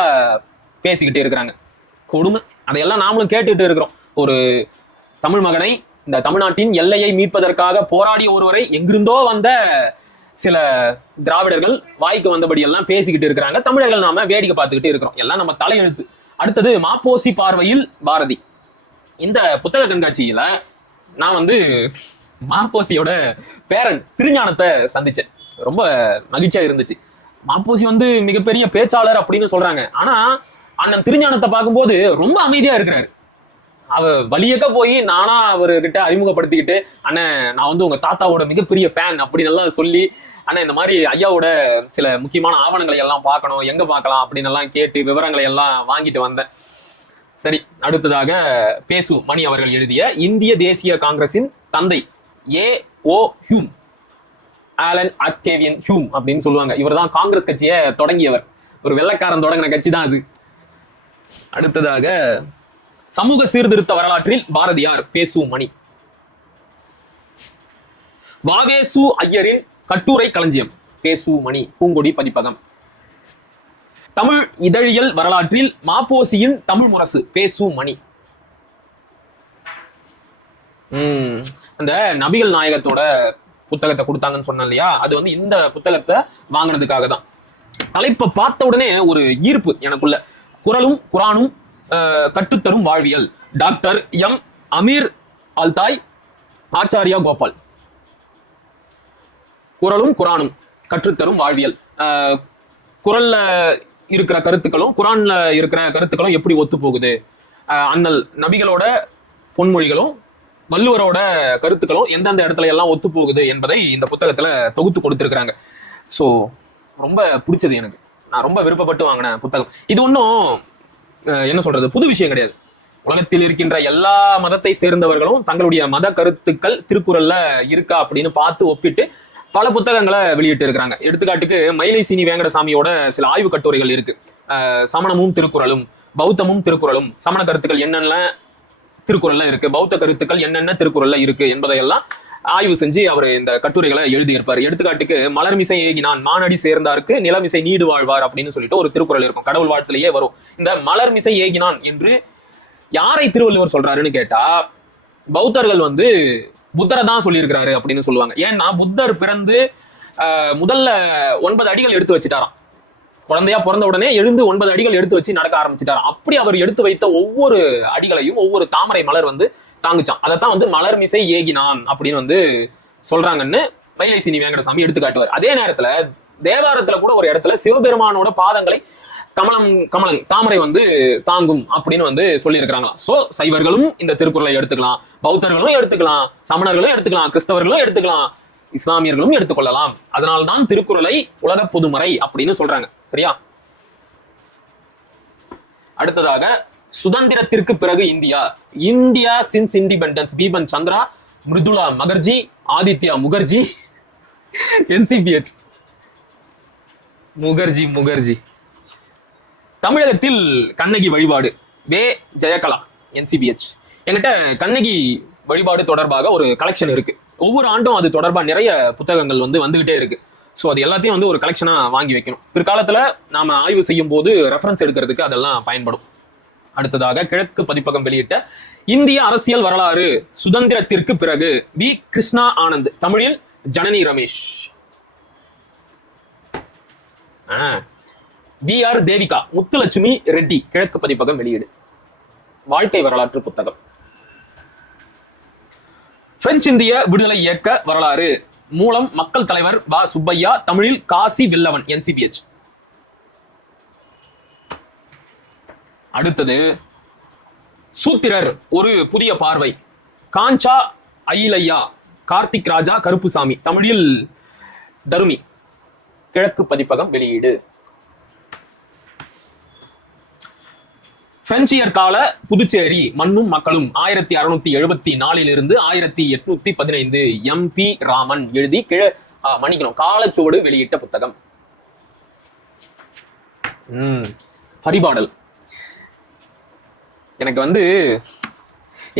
பேசிக்கிட்டே இருக்கிறாங்க. கொடுமை. அதையெல்லாம் நாமளும் கேட்டுட்டு இருக்கிறோம். ஒரு தமிழ் மகனை, இந்த தமிழ்நாட்டின் எல்லையை மீட்பதற்காக போராடிய ஒருவரை எங்கிருந்தோ வந்த சில திராவிடர்கள் வாய்க்கு வந்தபடி எல்லாம் பேசிக்கிட்டு இருக்கிறாங்க. தமிழர்கள் நாம வேடிக்கை பார்த்துக்கிட்டு இருக்கிறோம். எல்லாம் நம்ம தலையெழுத்து. அடுத்தது மாப்போசி பார்வையில் பாரதி. இந்த புத்தக கண்காட்சியில நான் வந்து மாப்போசியோட பேரன் திருஞானத்தை சந்திச்சேன். ரொம்ப மகிழ்ச்சியா இருந்துச்சு. மாப்போசி வந்து மிகப்பெரிய பேச்சாளர் அப்படின்னு சொல்றாங்க. ஆனா அண்ணன் திருஞானத்தை பார்க்கும்போது ரொம்ப அமைதியா இருக்கிறாரு. அவ வழியக்க போய் நானா அவர்கிட்ட அறிமுகப்படுத்திக்கிட்டு, அண்ணன் நான் வந்து உங்க தாத்தாவோட மிகப்பெரிய ஃபேன் அப்படின்னு எல்லாம் சொல்லி, அண்ணன் இந்த மாதிரி ஐயாவோட சில முக்கியமான ஆவணங்களை எல்லாம் பார்க்கணும், எங்க பார்க்கலாம் அப்படின்னு எல்லாம் கேட்டு விவரங்களை எல்லாம் வாங்கிட்டு வந்தேன். சரி, அடுத்ததாக பேசு மணி அவர்கள் எழுதிய இந்திய தேசிய காங்கிரசின் தந்தை A.O. Hume, Allan Octavian Hume அப்படின்னு சொல்லுவாங்க. இவர் தான் காங்கிரஸ் கட்சியை தொடங்கியவர். ஒரு வெள்ளைக்காரன் தொடங்கின கட்சி தான் அது. அடுத்ததாக சமூக சீர்திருத்த வரலாற்றில் பாரதியார், பேசு மணி. வாவேசு ஐயரின் கட்டுரை களஞ்சியம், பேசு மணி, பூங்கொடி பதிப்பகம். தமிழ் இதழியல் வரலாற்றில் மாப்போசியின் தமிழ் முரசு, பேசு மணி. அந்த நபிகள் நாயகத்தோட புத்தகத்தை கொடுத்தாங்கன்னு சொன்னேன் இல்லையா, அது வந்து இந்த புத்தகத்தை வாங்கினதுக்காக தான். தலைப்பை பார்த்த உடனே ஒரு ஈர்ப்பு எனக்குள்ள. குறளும் குரானும் கற்றுத்தரும் வாழ்வியல், டாக்டர் எம் அமீர் அல்தாய், ஆச்சாரியா கோபால். குறளும் குரானும் கற்றுத்தரும் வாழ்வியல். குறள்ல இருக்கிற கருத்துக்களும் குரான்ல இருக்கிற கருத்துக்களும் எப்படி ஒத்து போகுது, அண்ணல் நபிகளோட பொன்மொழிகளும் வள்ளுவரோட கருத்துக்களும் எந்தெந்த இடத்துல எல்லாம் ஒத்து போகுது என்பதை இந்த புத்தகத்துல தொகுத்து கொடுத்திருக்கிறாங்க. ஸோ ரொம்ப பிடிச்சது எனக்கு. நான் ரொம்ப விருப்பப்பட்டு வாங்கின புத்தகம் இது. ஒன்றும் என்ன சொல்றது, புது விஷயம் கிடையாது. உலகத்தில் இருக்கின்ற எல்லா மதத்தை சேர்ந்தவர்களும் தங்களுடைய மத கருத்துக்கள் திருக்குறள்ல இருக்கா அப்படின்னு பார்த்து ஒப்பிட்டு பல புத்தகங்களை வெளியிட்டு இருக்கிறாங்க. எடுத்துக்காட்டுக்கு மயிலை சீனி வேங்கடசாமியோட சில ஆய்வு கட்டுரைகள் இருக்கு. சமணமும் திருக்குறளும், பௌத்தமும் திருக்குறளும், சமண கருத்துக்கள் என்னென்ன திருக்குறள்ல இருக்கு, பௌத்த கருத்துக்கள் என்னென்ன திருக்குறள்ல இருக்கு என்பதையெல்லாம் ஆய்வு செஞ்சு அவர் இந்த கட்டுரைகளை எழுதியிருப்பார். எடுத்துக்காட்டுக்கு மலர்மிசை ஏகினான் மானடி சேர்ந்தாருக்கு நிலமிசை நீடு வாழ்வார் அப்படின்னு சொல்லிட்டு ஒரு திருக்குறள் இருக்கும், கடவுள் வாழ்த்திலேயே வரும். இந்த மலர்மிசை ஏகினான் என்று யாரை திருவள்ளுவர் சொல்றாருன்னு கேட்டா, பௌத்தர்கள் வந்து புத்தரை தான் சொல்லியிருக்கிறாரு அப்படின்னு சொல்லுவாங்க. ஏன்னா புத்தர் பிறந்து முதல்ல 9 அடிகள் எடுத்து வச்சுட்டாராம். குழந்தையா பிறந்த உடனே எழுந்து 9 அடிகள் எடுத்து வச்சு நடக்க ஆரம்பிச்சுட்டாராம். அப்படி அவர் எடுத்து வைத்த ஒவ்வொரு அடிகளையும் ஒவ்வொரு தாமரை மலர் வந்து தாங்குச்சான். அதைத்தான் வந்து மலர்மிசை ஏகினான் அப்படின்னு வந்து சொல்றாங்கன்னு மயிலை சீனி வேங்கடசாமி எடுத்து காட்டுவார். அதே நேரத்துல தேவாரத்துல கூட ஒரு இடத்துல சிவபெருமானோட பாதங்களை கமலம் தாமரை வந்து தாங்கும் அப்படின்னு வந்து சொல்லி இருக்கிறாங்களாம். சோ சைவர்களும் இந்த திருக்குறளை எடுத்துக்கலாம், பௌத்தர்களும் எடுத்துக்கலாம், சமணர்களும் எடுத்துக்கலாம், கிறிஸ்தவர்களும் எடுத்துக்கலாம், இஸ்லாமியர்களும் எடுத்துக்கொள்ளலாம். அதனால்தான் திருக்குறளை உலக பொதுமறை அப்படின்னு சொல்றாங்க. சரியா? அடுத்ததாக சுதந்திரத்திற்கு பிறகு India since independence, Bipan Chandra, Mridula Mukherjee, Aditya Mukherjee, NCBH Mukherjee. தமிழகத்தில் கண்ணகி வழிபாடு, வே ஜெயகலா, என்சிபிஎச். என்கிட்ட கண்ணகி வழிபாடு தொடர்பாக ஒரு கலெக்ஷன் இருக்கு. ஒவ்வொரு ஆண்டும் அது தொடர்பாக நிறைய புத்தகங்கள் வந்து வந்துகிட்டே இருக்கு. ஸோ அது எல்லாத்தையும் வந்து ஒரு கலெக்ஷனா வாங்கி வைக்கணும். பிற்காலத்துல நாம ஆய்வு செய்யும் போது ரெஃபரன்ஸ் எடுக்கிறதுக்கு அதெல்லாம் பயன்படும். அடுத்ததாக கிழக்கு பதிப்பகம் வெளியிட்ட இந்திய அரசியல் வரலாறு சுதந்திரத்திற்கு பிறகு, வி கிருஷ்ணா ஆனந்த், தமிழில் ஜனனி ரமேஷ், வி ஆர் தேவிகா, முத்துலட்சுமி ரெட்டி, கிழக்கு பதிப்பகம் வெளியீடு. வாழ்க்கை வரலாற்று புத்தகம். பிரெஞ்சு இந்திய விடுதலை இயக்க வரலாறு, மூலம் மக்கள் தலைவர் வ சுப்பையா, தமிழில் காசி வில்லவன், என்சிபிஎச். அடுத்தது சூத்திரர் ஒரு புதிய பார்வை, காஞ்சா ஐலையா, கார்த்திக் ராஜா கருப்புசாமி, தமிழில் தருமி, கிழக்கு பதிப்பகம் வெளியீடு. பிரெஞ்சியர் கால புதுச்சேரி மண்ணும் மக்களும் 1674 1815, MP ராமன் எழுதி மன்னிக்கணும் காலச்சுவடு வெளியிட்ட புத்தகம். பரிபாடல் எனக்கு வந்து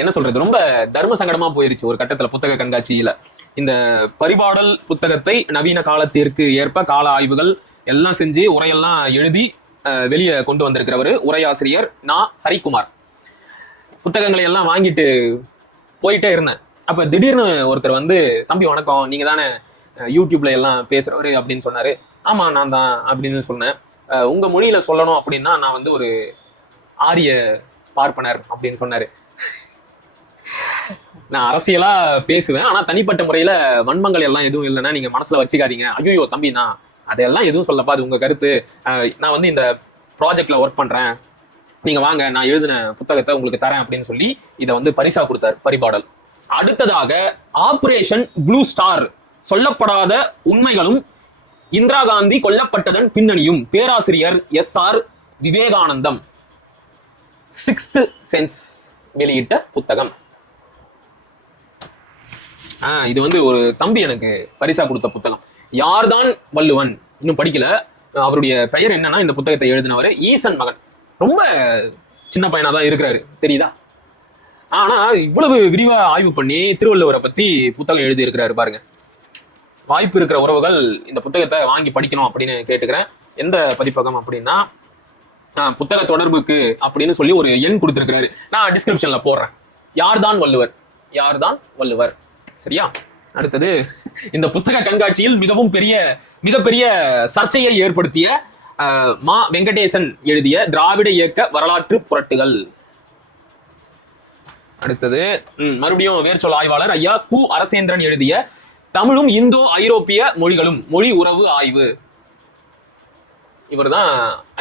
என்ன சொல்றது, ரொம்ப தர்ம சங்கடமா போயிருச்சு ஒரு கட்டத்துல புத்தக கண்காட்சியில. இந்த பரிபாடல் புத்தகத்தை நவீன காலத்திற்கு ஏற்ப கால ஆய்வுகள் எல்லாம் செஞ்சு உரையெல்லாம் எழுதி வெளியே கொண்டு வந்திருக்கிறவர் உரையாசிரியர் நா ஹரிக்குமார். புத்தகங்களை எல்லாம் வாங்கிட்டு போயிட்டே இருந்தேன். அப்ப திடீர்னு ஒருத்தர் வந்து, தம்பி வணக்கம், நீங்க தானே யூடியூப்ல எல்லாம் பேசுறவரு அப்படின்னு சொன்னாரு. ஆமா நான் தான் அப்படின்னு சொன்னேன். உங்க மொழியில சொல்லணும் அப்படின்னா நான் வந்து ஒரு ஆரிய பார்ப்பனர் அப்படின்னு சொன்னாரு. நான் அரசியலா பேசுவேன், ஆனா தனிப்பட்ட முறையில வன்மங்கள் எல்லாம் எதுவும் இல்லைன்னா நீங்க மனசுல வச்சுக்காதீங்க. ஐயோ தம்பி, நான் அதெல்லாம் எதுவும் சொல்லப்பா, அது உங்க கருத்து. நான் வந்து இந்த ப்ராஜெக்ட்ல ஒர்க் பண்றேன், நீங்க வாங்க நான் எழுதின புத்தகத்தை உங்களுக்கு தரேன் அப்படின்னு சொல்லி இதை வந்து பரிசா கொடுத்தார் பரிபாடல். அடுத்ததாக ஆபரேஷன் ப்ளூ ஸ்டார், சொல்லப்படாத உண்மைகளும் இந்திரா காந்தி கொல்லப்பட்டதன் பின்னணியும், பேராசிரியர் SR விவேகானந்தம், 6th சென்ஸ் வெளியிட்ட புத்தகம். இது வந்து ஒரு தம்பி எனக்கு பரிசா கொடுத்த புத்தகம். யார்தான் வள்ளுவன், இன்னும் படிக்கல. அவருடைய பெயர் என்னன்னா, இந்த புத்தகத்தை எழுதினவர் ஈசன் மகன். ரொம்ப சின்ன பையனா தான் இருக்கிறாரு, தெரியுதா? ஆனா இவ்வளவு விரிவா ஆய்வு பண்ணி திருவள்ளுவரை பத்தி புத்தகம் எழுதி இருக்கிறாரு பாருங்க. வாய்ப்பு இருக்கிற உறவுகள் இந்த புத்தகத்தை வாங்கி படிக்கணும் அப்படின்னு கேட்டுக்கிறேன். எந்த பதிப்பகம் அப்படின்னா, புத்தக தொடர்புக்கு அப்படின்னு சொல்லி ஒரு எண் கொடுத்திருக்கிறாரு. நான் டிஸ்கிரிப்ஷன்ல போடுறேன். யார்தான் வள்ளுவர், யார்தான் வள்ளுவர். சரியா? அடுத்தது, இந்த புத்தக கண்காட்சியில் மிகப்பெரிய சர்ச்சையை ஏற்படுத்திய மா வெங்கடேசன் எழுதிய திராவிட இயக்க வரலாற்று புரட்டுகள். அடுத்தது மறுபடியும் வேர்ச்சொல் ஆய்வாளர் ஐயா கு அரசேந்திரன் எழுதிய தமிழும் இந்தோ ஐரோப்பிய மொழிகளும் மொழி உறவு ஆய்வு. இவர் தான்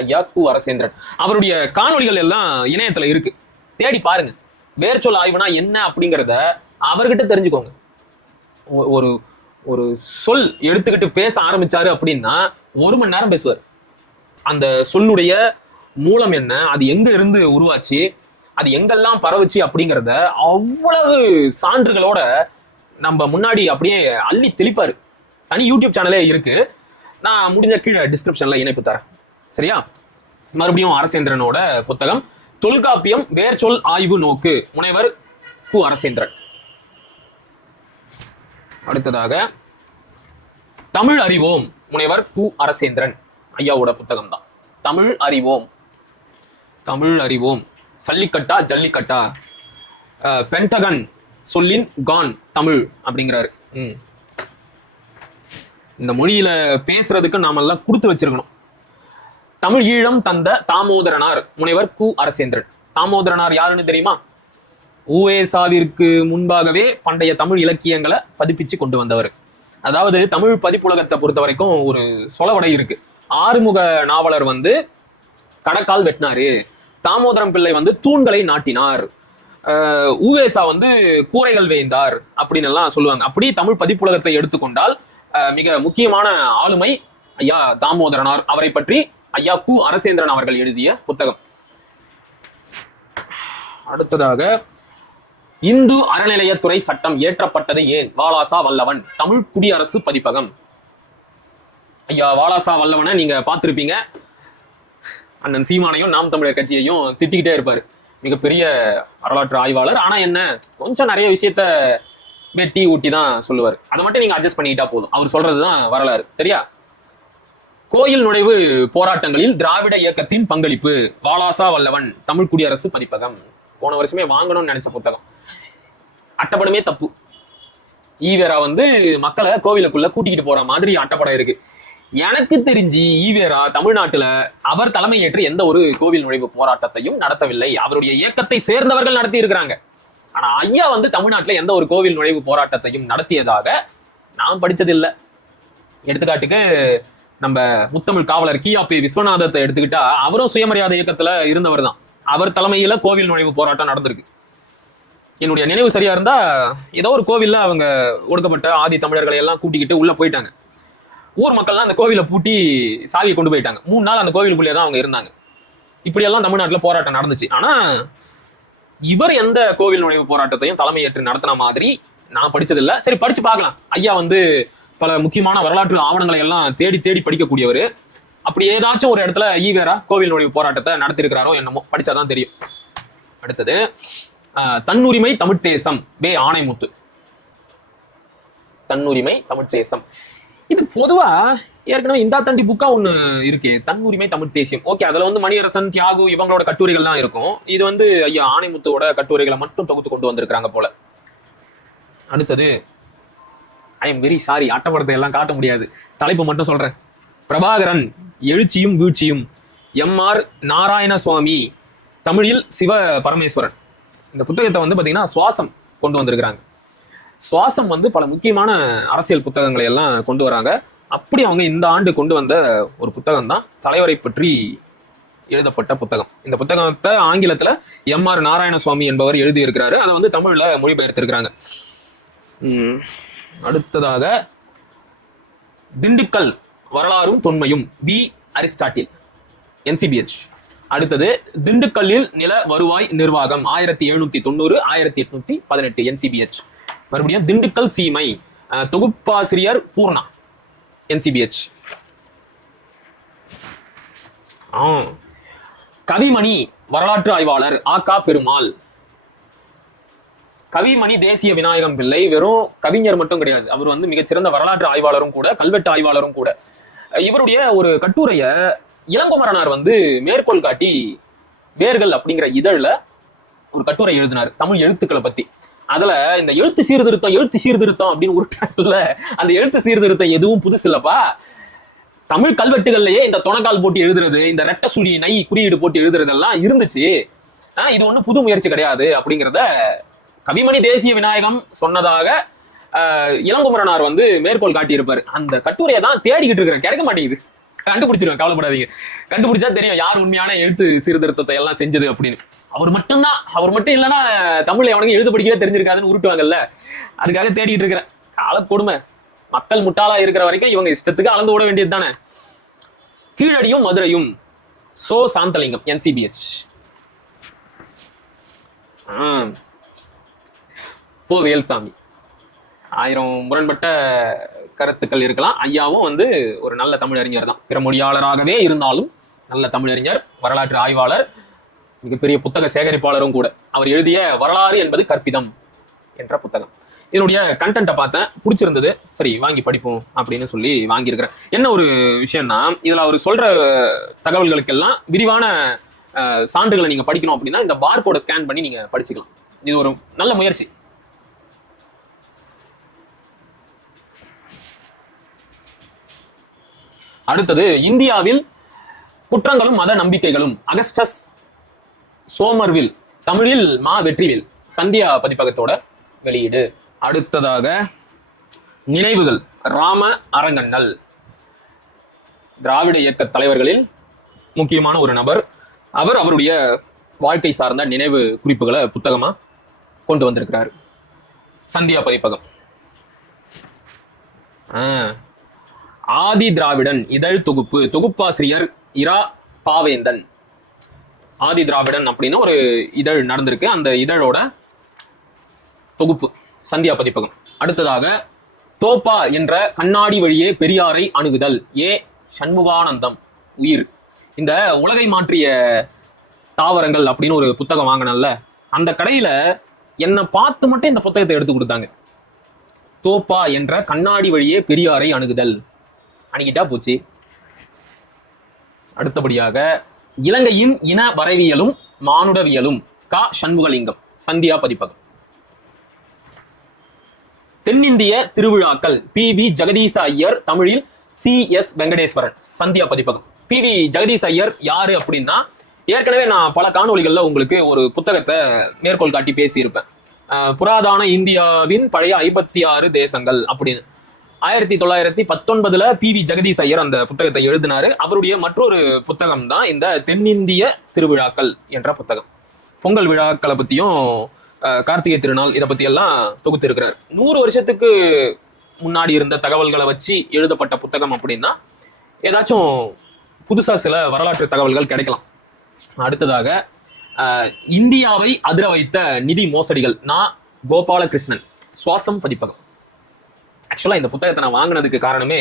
ஐயா கு அரசேந்திரன். அவருடைய காணொளிகள் எல்லாம் இணையத்துல இருக்கு, தேடி பாருங்க. வேர்ச்சொல் ஆய்வுனா என்ன அப்படிங்கிறத அவர்கிட்ட தெரிஞ்சுக்கோங்க. ஒரு ஒரு சொல் எடுத்துக்கிட்டு பேச ஆரம்பிச்சாரு அப்படின்னா 1 மணி நேரம் பேசுவார். அந்த சொல்லுடைய மூலம் என்ன, அது எங்க இருந்து உருவாச்சு, அது எங்கெல்லாம் பரவுச்சு அப்படிங்கிறத அவ்வளவு சான்றுகளோட நம்ம முன்னாடி அப்படியே அள்ளி தெளிப்பாரு. தனி யூடியூப் சேனலே இருக்கு, நான் முடிஞ்ச கீழே டிஸ்கிரிப்ஷன்ல இணைப்பு தரேன். சரியா? மறுபடியும் அரசேந்திரனோட புத்தகம் தொல்காப்பியம் வேர்ச்சொல் ஆய்வு நோக்கு, முனைவர் கு அரசேந்திரன். அடுத்ததாக தமிழ் அறிவோம், முனைவர் கு அரசேந்திரன் ஐயாவோட புத்தகம் தான். தமிழ் அறிவோம், தமிழ் அறிவோம். சல்லிக்கட்டா ஜல்லிக்கட்டா, பென்டகன் சொல்லின் கான் தமிழ் அப்படிங்கிறாரு. இந்த மொழியில பேசுறதுக்கு நாம எல்லாம் கொடுத்து வச்சிருக்கணும். தமிழ் ஈழம் தந்த தாமோதரனார், முனைவர் கு அரசேந்திரன். தாமோதரனார் யாருன்னு தெரியுமா? உவேசாவிற்கு முன்பாகவே பண்டைய தமிழ் இலக்கியங்களை பதிப்பிச்சு கொண்டு வந்தவர். அதாவது தமிழ் பதிப்புலகத்தை பொறுத்த வரைக்கும் ஒரு சொலவடை இருக்கு. ஆறுமுக நாவலர் வந்து கடக்கால் வெட்டினாரு, தாமோதரம் பிள்ளை வந்து தூண்களை நாட்டினார், உவேசா வந்து கூரைகள் வேய்ந்தார் அப்படின்னு எல்லாம் சொல்லுவாங்க. அப்படி தமிழ் பதிப்புலகத்தை எடுத்துக்கொண்டால் மிக முக்கியமான ஆளுமை ஐயா தாமோதரனார். அவரை பற்றி ஐயா கு அரசேந்திரன் அவர்கள் எழுதிய புத்தகம். அடுத்ததாக இந்து அறநிலையத்துறை சட்டம் ஏற்றப்பட்டது ஏன், வாலாசா வல்லவன், தமிழ் குடியரசு பதிப்பகம். ஐயா வாலாசா வல்லவனை நீங்க பார்த்திருப்பீங்க. அண்ணன் சீமானையும் நாம் தமிழர் கட்சியையும் திட்டிக்கிட்டே இருப்பாரு. மிகப்பெரிய வரலாற்று ஆய்வாளர். ஆனா என்ன, கொஞ்சம் நிறைய விஷயத்த வெட்டி ஊட்டி தான் சொல்லுவார். அதை மட்டும் நீங்க அட்ஜஸ்ட் பண்ணிக்கிட்டா போதும். அவர் சொல்றதுதான் வரலாறு. சரியா? கோயில் நுழைவு போராட்டங்களில் திராவிட இயக்கத்தின் பங்களிப்பு, வாலாசா வல்லவன், தமிழ் குடியரசு பதிப்பகம். போன வருஷமே வாங்கணும்னு நினைச்ச புத்தகம். அட்டப்படமே தப்பு. ஈவேரா வந்து மக்களை கோவிலுக்குள்ள கூட்டிக்கிட்டு போற மாதிரி அட்டப்படம் இருக்கு. எனக்கு தெரிஞ்சு ஈவேரா தமிழ்நாட்டுல அவர் தலைமையேற்று எந்த ஒரு கோவில் நுழைவு போராட்டத்தையும் நடத்தவில்லை. அவருடைய இயக்கத்தை சேர்ந்தவர்கள் நடத்தி இருக்கிறாங்க. ஆனா ஐயா வந்து தமிழ்நாட்டுல எந்த ஒரு கோவில் நுழைவு போராட்டத்தையும் நடத்தியதாக நான் படிச்சதில்லை. எடுத்துக்காட்டுக்கு நம்ம முத்தமிழ் காவலர் கியாபி விஸ்வநாதத்தை எடுத்துக்கிட்டா, அவரும் சுயமரியாதை இயக்கத்துல இருந்தவர் தான். அவர் தலைமையில கோவில் நுழைவு போராட்டம் நடந்திருக்கு. என்னுடைய நினைவு சரியா இருந்தா ஏதோ ஒரு கோவில்ல அவங்க ஒடுக்கப்பட்ட ஆதி தமிழர்களை எல்லாம் கூட்டிக்கிட்டு உள்ள போயிட்டாங்க. ஊர் மக்கள்லாம் அந்த கோவிலை பூட்டி சாவி கொண்டு போயிட்டாங்க. 3 நாள் அந்த கோவிலுக்குள்ளே தான் அவங்க இருந்தாங்க. இப்படியெல்லாம் தமிழ்நாட்டில் போராட்டம் நடந்துச்சு. ஆனா இவர் எந்த கோவில் நுழைவு போராட்டத்தையும் தலைமையேற்று நடத்தின மாதிரி நான் படிச்சதில்லை. சரி, படிச்சு பார்க்கலாம். ஐயா வந்து பல முக்கியமான வரலாற்று ஆவணங்களை எல்லாம் தேடி தேடி படிக்கக்கூடியவர். அப்படி ஏதாச்சும் ஒரு இடத்துல ஈவேரா கோவில் நுழைவு போராட்டத்தை நடத்திருக்கிறாரோ என்னமோ, படிச்சாதான் தெரியும். அடுத்தது தன்னுரிமை தமிழ் தேசம், வே ஆணைமுத்து. தன்னுரிமை தமிழ் தேசம் இது பொதுவா ஏற்கனவே இந்தா தண்டி புக்கா ஒண்ணு இருக்கு, தன்னுரிமை தமிழ் தேசியம். ஓகே, அதுல வந்து மணியரசன், தியாகு இவங்களோட கட்டுரைகள்லாம் இருக்கும். இது வந்து ஐயா ஆணைமுத்துவோட கட்டுரைகளை மட்டும் தொகுத்து கொண்டு வந்திருக்கிறாங்க போல. அடுத்தது, ஐ எம் வெரி சாரி, அட்டப்படத்தை எல்லாம் காட்ட முடியாது, தலைப்பு மட்டும் சொல்றேன். பிரபாகரன் எழுச்சியும் வீழ்ச்சியும், MR நாராயணசுவாமி, தமிழில் சிவ பரமேஸ்வரன். இந்த புத்தகத்தை வந்து பாத்தீங்கன்னா சுவாசம் கொண்டு வந்திருக்கிறாங்க. சுவாசம் வந்து பல முக்கியமான அரசியல் புத்தகங்களை எல்லாம் கொண்டு வராங்க. அப்படி அவங்க இந்த ஆண்டு கொண்டு வந்த ஒரு புத்தகம் தான் தலைவரை பற்றி எழுதப்பட்ட புத்தகம். இந்த புத்தகத்தை ஆங்கிலத்துல எம்.ஆர். நாராயணசுவாமி என்பவர் எழுதி இருக்கிறாரு. அதை வந்து தமிழ்ல மொழிபெயர்த்திருக்கிறாங்க. அடுத்ததாக திண்டுக்கல் வரலாறும் தொன்மையும் பி. Aristotle, NCBH. அடுத்தது திண்டுக்கல்லில் நில வருவாய் நிர்வாகம் 1790 1818 NCBH. மறுபடியும் திண்டுக்கல் சீமை, தொகுப்பாசிரியர் பூர்ணா, NCBH. கவிமணி வரலாற்று ஆய்வாளர் ஆ.க. பெருமாள். கவிமணி தேசிய விநாயகம் பிள்ளை வெறும் கவிஞர் மட்டும் கிடையாது, அவர் வந்து மிகச்சிறந்த வரலாற்று ஆய்வாளரும் கூட, கல்வெட்டு ஆய்வாளரும் கூட. இவருடைய ஒரு கட்டுரைய இளங்குமரனார் வந்து மேற்கோள் காட்டி வேர்கள் அப்படிங்கிற இதழ்ல ஒரு கட்டுரை எழுதினார் தமிழ் எழுத்துக்களை பத்தி. அதுல இந்த எழுத்து சீர்திருத்தம் அப்படின்னு உருட்டாங்கல்ல, அந்த எழுத்து சீர்திருத்தம் எதுவும் புதுசு இல்லப்பா. தமிழ் கல்வெட்டுகள்லயே இந்த தொணக்கால் போட்டு எழுதுறது, இந்த ரெட்ட சுழி நை குறியீடு போட்டு எழுதுறதெல்லாம் இருந்துச்சு. இது ஒண்ணு புது முயற்சி கிடையாது அப்படிங்கிறத கவிமணி தேசிய விநாயகம் சொன்னதாக இளங்குமரனார் வந்து மேற்கோள் காட்டியிருப்பாரு. அந்த கட்டுரையை தான் தேடிக்கிட்டு இருக்கிறேன், கிடைக்க மாட்டேங்குது. கண்டுபிடிச்சிருவேன், கவலைப்படாதீங்க. கண்டுபிடிச்சா தெரியும் யார் உண்மையான எழுத்து சீர்திருத்தத்தை எல்லாம் செஞ்சது அப்படின்னு. அவர் மட்டும் இல்லைன்னா தமிழ் எவனுக்கு எழுத படிக்கவே தெரிஞ்சிருக்காதுன்னு உருட்டுவாங்கல்ல, அதுக்காக தேடிட்டு இருக்கிறேன். கால கொடுமை, மக்கள் முட்டாளா இருக்கிற வரைக்கும் இவங்க இஷ்டத்துக்கு அளந்து விட வேண்டியது தானே. கீழடியும் மதுரையும் சோ. சாந்தலிங்கம், NCBH. போ. வேல்சாமி. 1000 முரண்பட்ட கருத்துக்கள் இருக்கலாம். ஐயாவும் வந்து ஒரு நல்ல தமிழறிஞர் தான், பிற மொழியாளராகவே இருந்தாலும் நல்ல தமிழறிஞர், வரலாற்று ஆய்வாளர், மிகப்பெரிய புத்தக சேகரிப்பாளரும் கூட. அவர் எழுதிய வரலாறு என்பது கற்பிதம் என்ற புத்தகம். இதனுடைய கண்டென்ட்டை பார்த்தேன், பிடிச்சிருந்தது, சரி வாங்கி படிப்போம் அப்படின்னு சொல்லி வாங்கியிருக்கிறேன். என்ன ஒரு விஷயம்னா, இதுல அவர் சொல்ற தகவல்களுக்கெல்லாம் விரிவான சான்றுகளை நீங்க படிக்கணும் அப்படின்னா இந்த பார்கோட ஸ்கேன் பண்ணி நீங்க படிச்சுக்கலாம். இது ஒரு நல்ல முயற்சி. அடுத்தது இந்தியாவில் குற்றங்களும் மத நம்பிக்கைகளும், அகஸ்டஸ் சோமர்வில், தமிழில் மா. வெற்றிவேல், சந்தியா பதிப்பகத்தோட வெளியீடு. அடுத்ததாக நினைவுகள், ராம அரங்கண்ணல், திராவிட இயக்க தலைவர்களில் முக்கியமான ஒரு நபர். அவருடைய வாழ்க்கை சார்ந்த நினைவு குறிப்புகளை புத்தகமா கொண்டு வந்திருக்கிறார், சந்தியா பதிப்பகம். ஆதி திராவிடன் இதழ் தொகுப்பு, தொகுப்பாசிரியர் இரா. பாவேந்தன். ஆதி திராவிடன் அப்படின்னு ஒரு இதழ் நடந்திருக்கு, அந்த இதழோட தொகுப்பு சந்தியா பதிப்பகம். அடுத்ததாக தோப்பா என்ற கண்ணாடி வழியே பெரியாரை அணுகுதல், ஏ. சண்முகானந்தம், உயிர். இந்த உலகை மாற்றிய தாவரங்கள் அப்படின்னு ஒரு புத்தகம் வாங்கினல்ல, அந்த கடையில என்னை பார்த்து மட்டும் இந்த புத்தகத்தை எடுத்து கொடுத்தாங்க. தோப்பா என்ற கண்ணாடி வழியே பெரியாரை அணுகுதல், அணுகிட்டா போச்சு. அடுத்தபடியாக இலங்கையின் இன வரைவியலும் மானுடவியலும், க. சண்முகலிங்கம், சந்தியா பதிப்பகம். தென்னிந்திய திருவிழாக்கள், பி.வி. ஜெகதீச ஐயர், தமிழில் C.S. வெங்கடேஸ்வரன், சந்தியா பதிப்பகம். பி.வி. ஜெகதீச ஐயர் யாரு அப்படின்னா, ஏற்கனவே நான் பல காணொலிகள்ல உங்களுக்கு ஒரு புத்தகத்தை மேற்கோள் காட்டி பேசியிருப்பேன். புராதான இந்தியாவின் பழைய 56 தேசங்கள் அப்படின்னு. 1919 பி.வி. ஜெகதீச ஐயர் அந்த புத்தகத்தை எழுதினாரு. அவருடைய மற்றொரு புத்தகம் தான் இந்த தென்னிந்திய திருவிழாக்கள் என்ற புத்தகம். பொங்கல் விழாக்களை பத்தியும் கார்த்திகை திருநாள் இதை பத்தி எல்லாம் தொகுத்து இருக்கிறார். 100 வருஷத்துக்கு முன்னாடி இருந்த தகவல்களை வச்சு எழுதப்பட்ட புத்தகம் அப்படின்னா ஏதாச்சும் புதுசா சில வரலாற்று தகவல்கள் கிடைக்கலாம். அடுத்ததாக இந்தியாவை அதிர வைத்த நிதி மோசடிகள், நா. கோபாலகிருஷ்ணன், சுவாசம் பதிப்பகம். ஆக்சுவலா இந்த புத்தகத்தை நான் வாங்கினதுக்கு காரணமே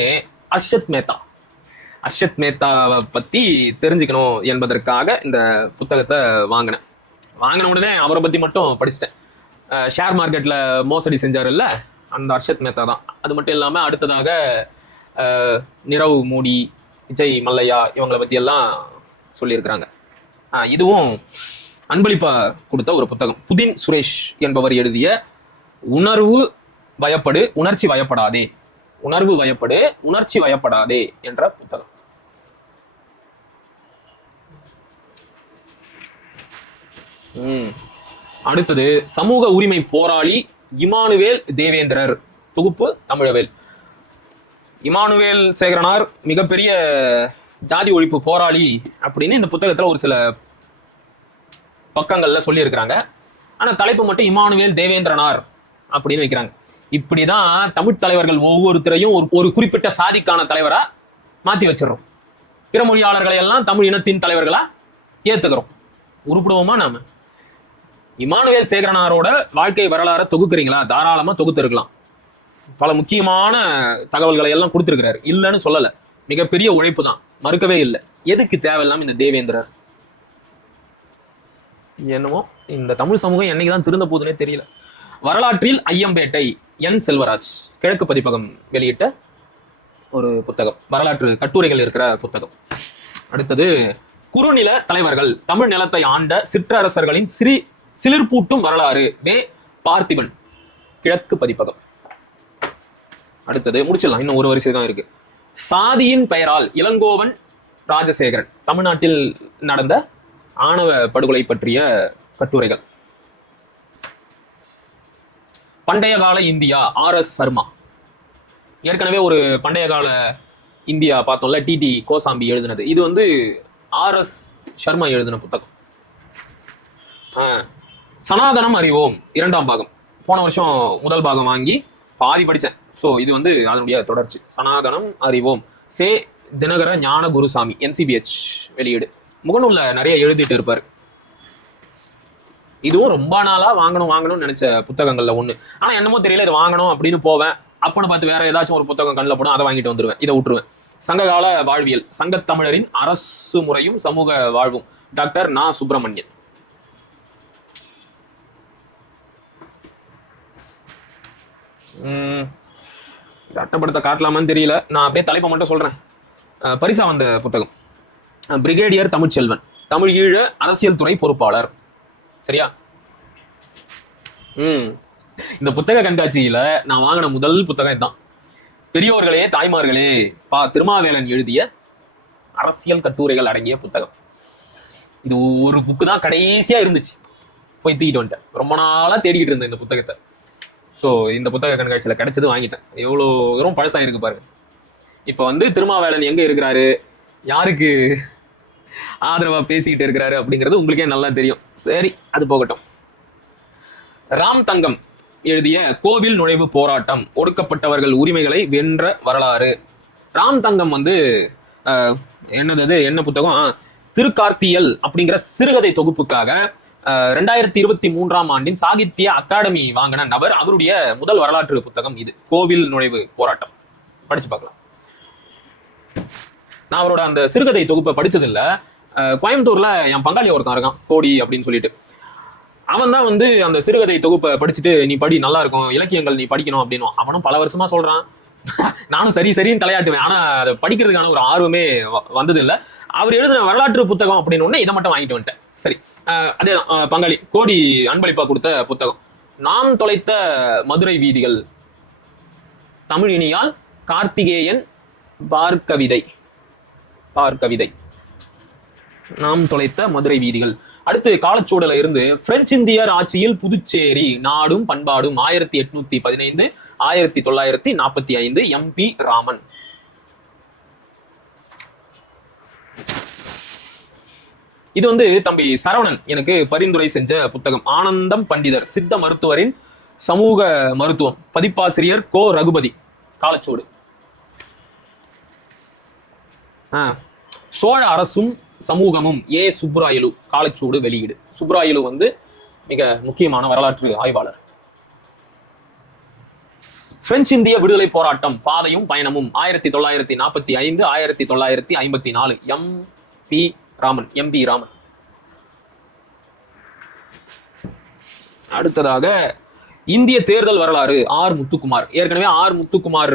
அர்ஷத் மேத்தாவை பத்தி தெரிஞ்சுக்கணும் என்பதற்காக இந்த புத்தகத்தை வாங்கின உடனே அவரை பத்தி மட்டும் படிச்சிட்டேன். ஷேர் மார்க்கெட்ல மோசடி செஞ்சாருல்ல, அந்த அர்ஷத் மேத்தா தான். அது மட்டும் இல்லாம அடுத்ததாக நிரவ் மோடி, விஜய் மல்லையா இவங்களை பத்தி எல்லாம் சொல்லியிருக்கிறாங்க. இதுவும் அன்பளிப்பா கொடுத்த ஒரு புத்தகம். புதின் சுரேஷ் என்பவர் எழுதிய உணர்வு வயப்படு உணர்ச்சி வயப்படாதே, உணர்வு வயப்படு உணர்ச்சி வயப்படாதே என்ற புத்தகம். அடுத்தது சமூக உரிமை போராளி இமானுவேல் தேவேந்திரர், தொகுப்பு தமிழவேல். இமானுவேல் சேகரனார் மிகப்பெரிய ஜாதி ஒழிப்பு போராளி அப்படின்னு இந்த புத்தகத்துல ஒரு சில பக்கங்கள்ல சொல்லி இருக்கிறாங்க. ஆனா தலைப்பு மட்டும் இமானுவேல் தேவேந்திரனார் அப்படின்னு வைக்கிறாங்க. இப்படிதான் தமிழ் தலைவர்கள் ஒவ்வொருத்தரையும் ஒரு குறிப்பிட்ட சாதிக்கான தலைவரா மாத்தி வச்சிடறோம். பிற மொழியாளர்களை எல்லாம் தமிழ் இனத்தின் தலைவர்களா ஏத்துக்கிறோம். உருப்பிடுவோமா நாம? இமானுவேல் சேகரனாரோட வாழ்க்கை வரலாறு தொகுக்கிறீங்களா? தாராளமா தொகுத்து இருக்கலாம். பல முக்கியமான தகவல்களை எல்லாம் கொடுத்திருக்கிறாரு, இல்லைன்னு சொல்லல. மிகப்பெரிய உழைப்பு தான், மறுக்கவே இல்லை. எதுக்கு தேவையில்லாம இந்த தேவேந்திரர்? என்னமோ இந்த தமிழ் சமூகம் என்னைக்குதான் திருந்த போதுன்னே தெரியல. வரலாற்றில் ஐயம்பேட்டை, என் செல்வராஜ், கிழக்கு பதிப்பகம் வெளியிட்ட ஒரு புத்தகம், வரலாற்று கட்டுரைகள் இருக்கிற புத்தகம். அடுத்தது குறுநில தலைவர்கள், தமிழ் நிலத்தை ஆண்ட சிற்றரசர்களின் சிலிர்ப்பூட்டும் வரலாறு, வே பார்த்திபன், கிழக்கு பதிப்பகம். அடுத்தது முடிச்சிடலாம், இன்னும் ஒரு வரிசை தான் இருக்கு. சாதியின் பெயரால், இளங்கோவன் ராஜசேகரன், தமிழ்நாட்டில் நடந்த ஆணவ படுகொலை பற்றிய கட்டுரைகள். பண்டைய கால இந்தியா, ஆர்.எஸ். சர்மா. ஏற்கனவே ஒரு பண்டைய கால இந்தியா பார்த்தோம்ல, டி.டி. கோசாம்பி எழுதினது. இது வந்து ஆர்.எஸ். சர்மா எழுதின புத்தகம். சனாதனம் அறிவோம், 2ஆம் பாகம். போன வருஷம் முதல் பாகம் வாங்கி பாதி படித்தேன். ஸோ இது வந்து அதனுடைய தொடர்ச்சி. சனாதனம் அறிவோம், சே தினகர ஞான குருசாமி, NCBH வெளியீடு. முகநூல்ல நிறைய எழுதிட்டு இருப்பாரு. இதுவும் ரொம்ப நாளா வாங்கணும்னு நினைச்ச புத்தகங்கள்ல ஒண்ணு. ஆனா என்னமோ தெரியல, இது வாங்கணும் அப்படின்னு போவேன். அப்பன்னு பார்த்து வேற ஏதாச்சும் ஒரு புத்தகம் கண்ணில் போடும், அதை வாங்கிட்டு வந்துருவேன், இதை விட்டுருவேன். சங்ககால வாழ்வியல், சங்கத்தமிழரின் அரசு முறையும் சமூக வாழ்வும், டாக்டர் நா. சுப்பிரமணியன். அட்டப்படத்தை காட்டலாமான்னு தெரியல, நான் அப்படியே தலைப்பை மட்டும் சொல்றேன். பரிசா வந்த புத்தகம், பிரிகேடியர் தமிழ்ச்செல்வன், தமிழ் ஈழ அரசியல் துறை பொறுப்பாளர். சரியா? இந்த புத்தக கண்காட்சியில நான் வாங்கின முதல் புத்தகம் இதுதான். பெரியோர்களே தாய்மார்களே, திருமாவேலன் எழுதிய அரசியல் கட்டுரைகள் அடங்கிய புத்தகம். இது ஒரு புக்கு தான் கடைசியா இருந்துச்சு, போய் தூக்கிட்டு வந்துட்டேன். ரொம்ப நாளா தேடிக்கிட்டு இருந்தேன் இந்த புத்தகத்தை. ஸோ இந்த புத்தக கண்காட்சியில கிடைச்சது, வாங்கிட்டேன். எவ்வளோ தூரம் பழசாயிருக்கு பாருங்க. இப்போ வந்து திருமாவேலன் எங்க இருக்கிறாரு, யாருக்கு ஆதரவா பேசிக்கிட்டு இருக்கிறாரு அப்படிங்கிறது உங்களுக்கே நல்லா தெரியும். சரி, அது போகட்டும். ராம் தங்கம் எழுதிய கோவில் நுழைவு போராட்டம், ஒடுக்கப்பட்டவர்கள் உரிமைகளை வென்ற வரலாறு. ராம் தங்கம் வந்து என்ன புத்தகம், திருக்கார்த்தியல் அப்படிங்கிற சிறுகதை தொகுப்புக்காக 2023ஆம் ஆண்டின் சாகித்ய அகாடமி வாங்கின நபர். அவருடைய முதல் வரலாற்று புத்தகம் இது, கோவில் நுழைவு போராட்டம். படிச்சு பார்க்கலாம். நான் அவரோட அந்த சிறுகதை தொகுப்பை படிச்சது இல்லை. கோயம்புத்தூர்ல என் பங்காளி ஒருத்தன் இருக்கான், கோடி அப்படின்னு சொல்லிட்டு. அவன் தான் வந்து அந்த சிறுகதை தொகுப்பை படிச்சுட்டு, நீ படி, நல்லா இருக்கும், இலக்கியங்கள் நீ படிக்கணும் அப்படின்னு. அவனும் பல வருஷமா சொல்றான். நானும் சரின்னு தலையாட்டுவேன். ஆனா அதை படிக்கிறதுக்கான ஒரு ஆர்வமே வந்தது இல்லை. அவர் எழுதின வரலாற்று புத்தகம் அப்படின்னு ஒண்ணு, இதை மட்டும் வாங்கிட்டு வந்துட்டேன். சரி, அதே பங்காளி கோடி அன்பளிப்பா கொடுத்த புத்தகம், நாம் தொலைத்த மதுரை வீதிகள், தமிழ் இனியால் கார்த்திகேயன் பார்க்கவிதை, நாம் தொலைத்த மதுரை வீதிகள். அடுத்து காலச்சூழல இருந்து பிரெஞ்சு இந்தியர் ஆட்சியில் புதுச்சேரி, நாடும் பண்பாடும், 1815 1945, MP ராமன். இது வந்து தம்பி சரவணன் எனக்கு பரிந்துரை செஞ்ச புத்தகம். ஆனந்தம் பண்டிதர், சித்த மருத்துவரின் சமூக மருத்துவம், பதிப்பாசிரியர் கோ. ரகுபதி, காலச்சோடு. சோழ அரசும் சமூகமும், ஏ. சுப்புராயலு, காலச்சூடு வெளியீடு. சுப்புராயலு வந்து மிக முக்கியமான வரலாற்று ஆய்வாளர். பிரெஞ்சு இந்திய விடுதலை போராட்டம், பாதையும் பயணமும், 1945 1954, MP ராமன். அடுத்ததாக இந்திய தேர்தல் வரலாறு, ஆர். முத்துக்குமார். ஏற்கனவே ஆர். முத்துக்குமார்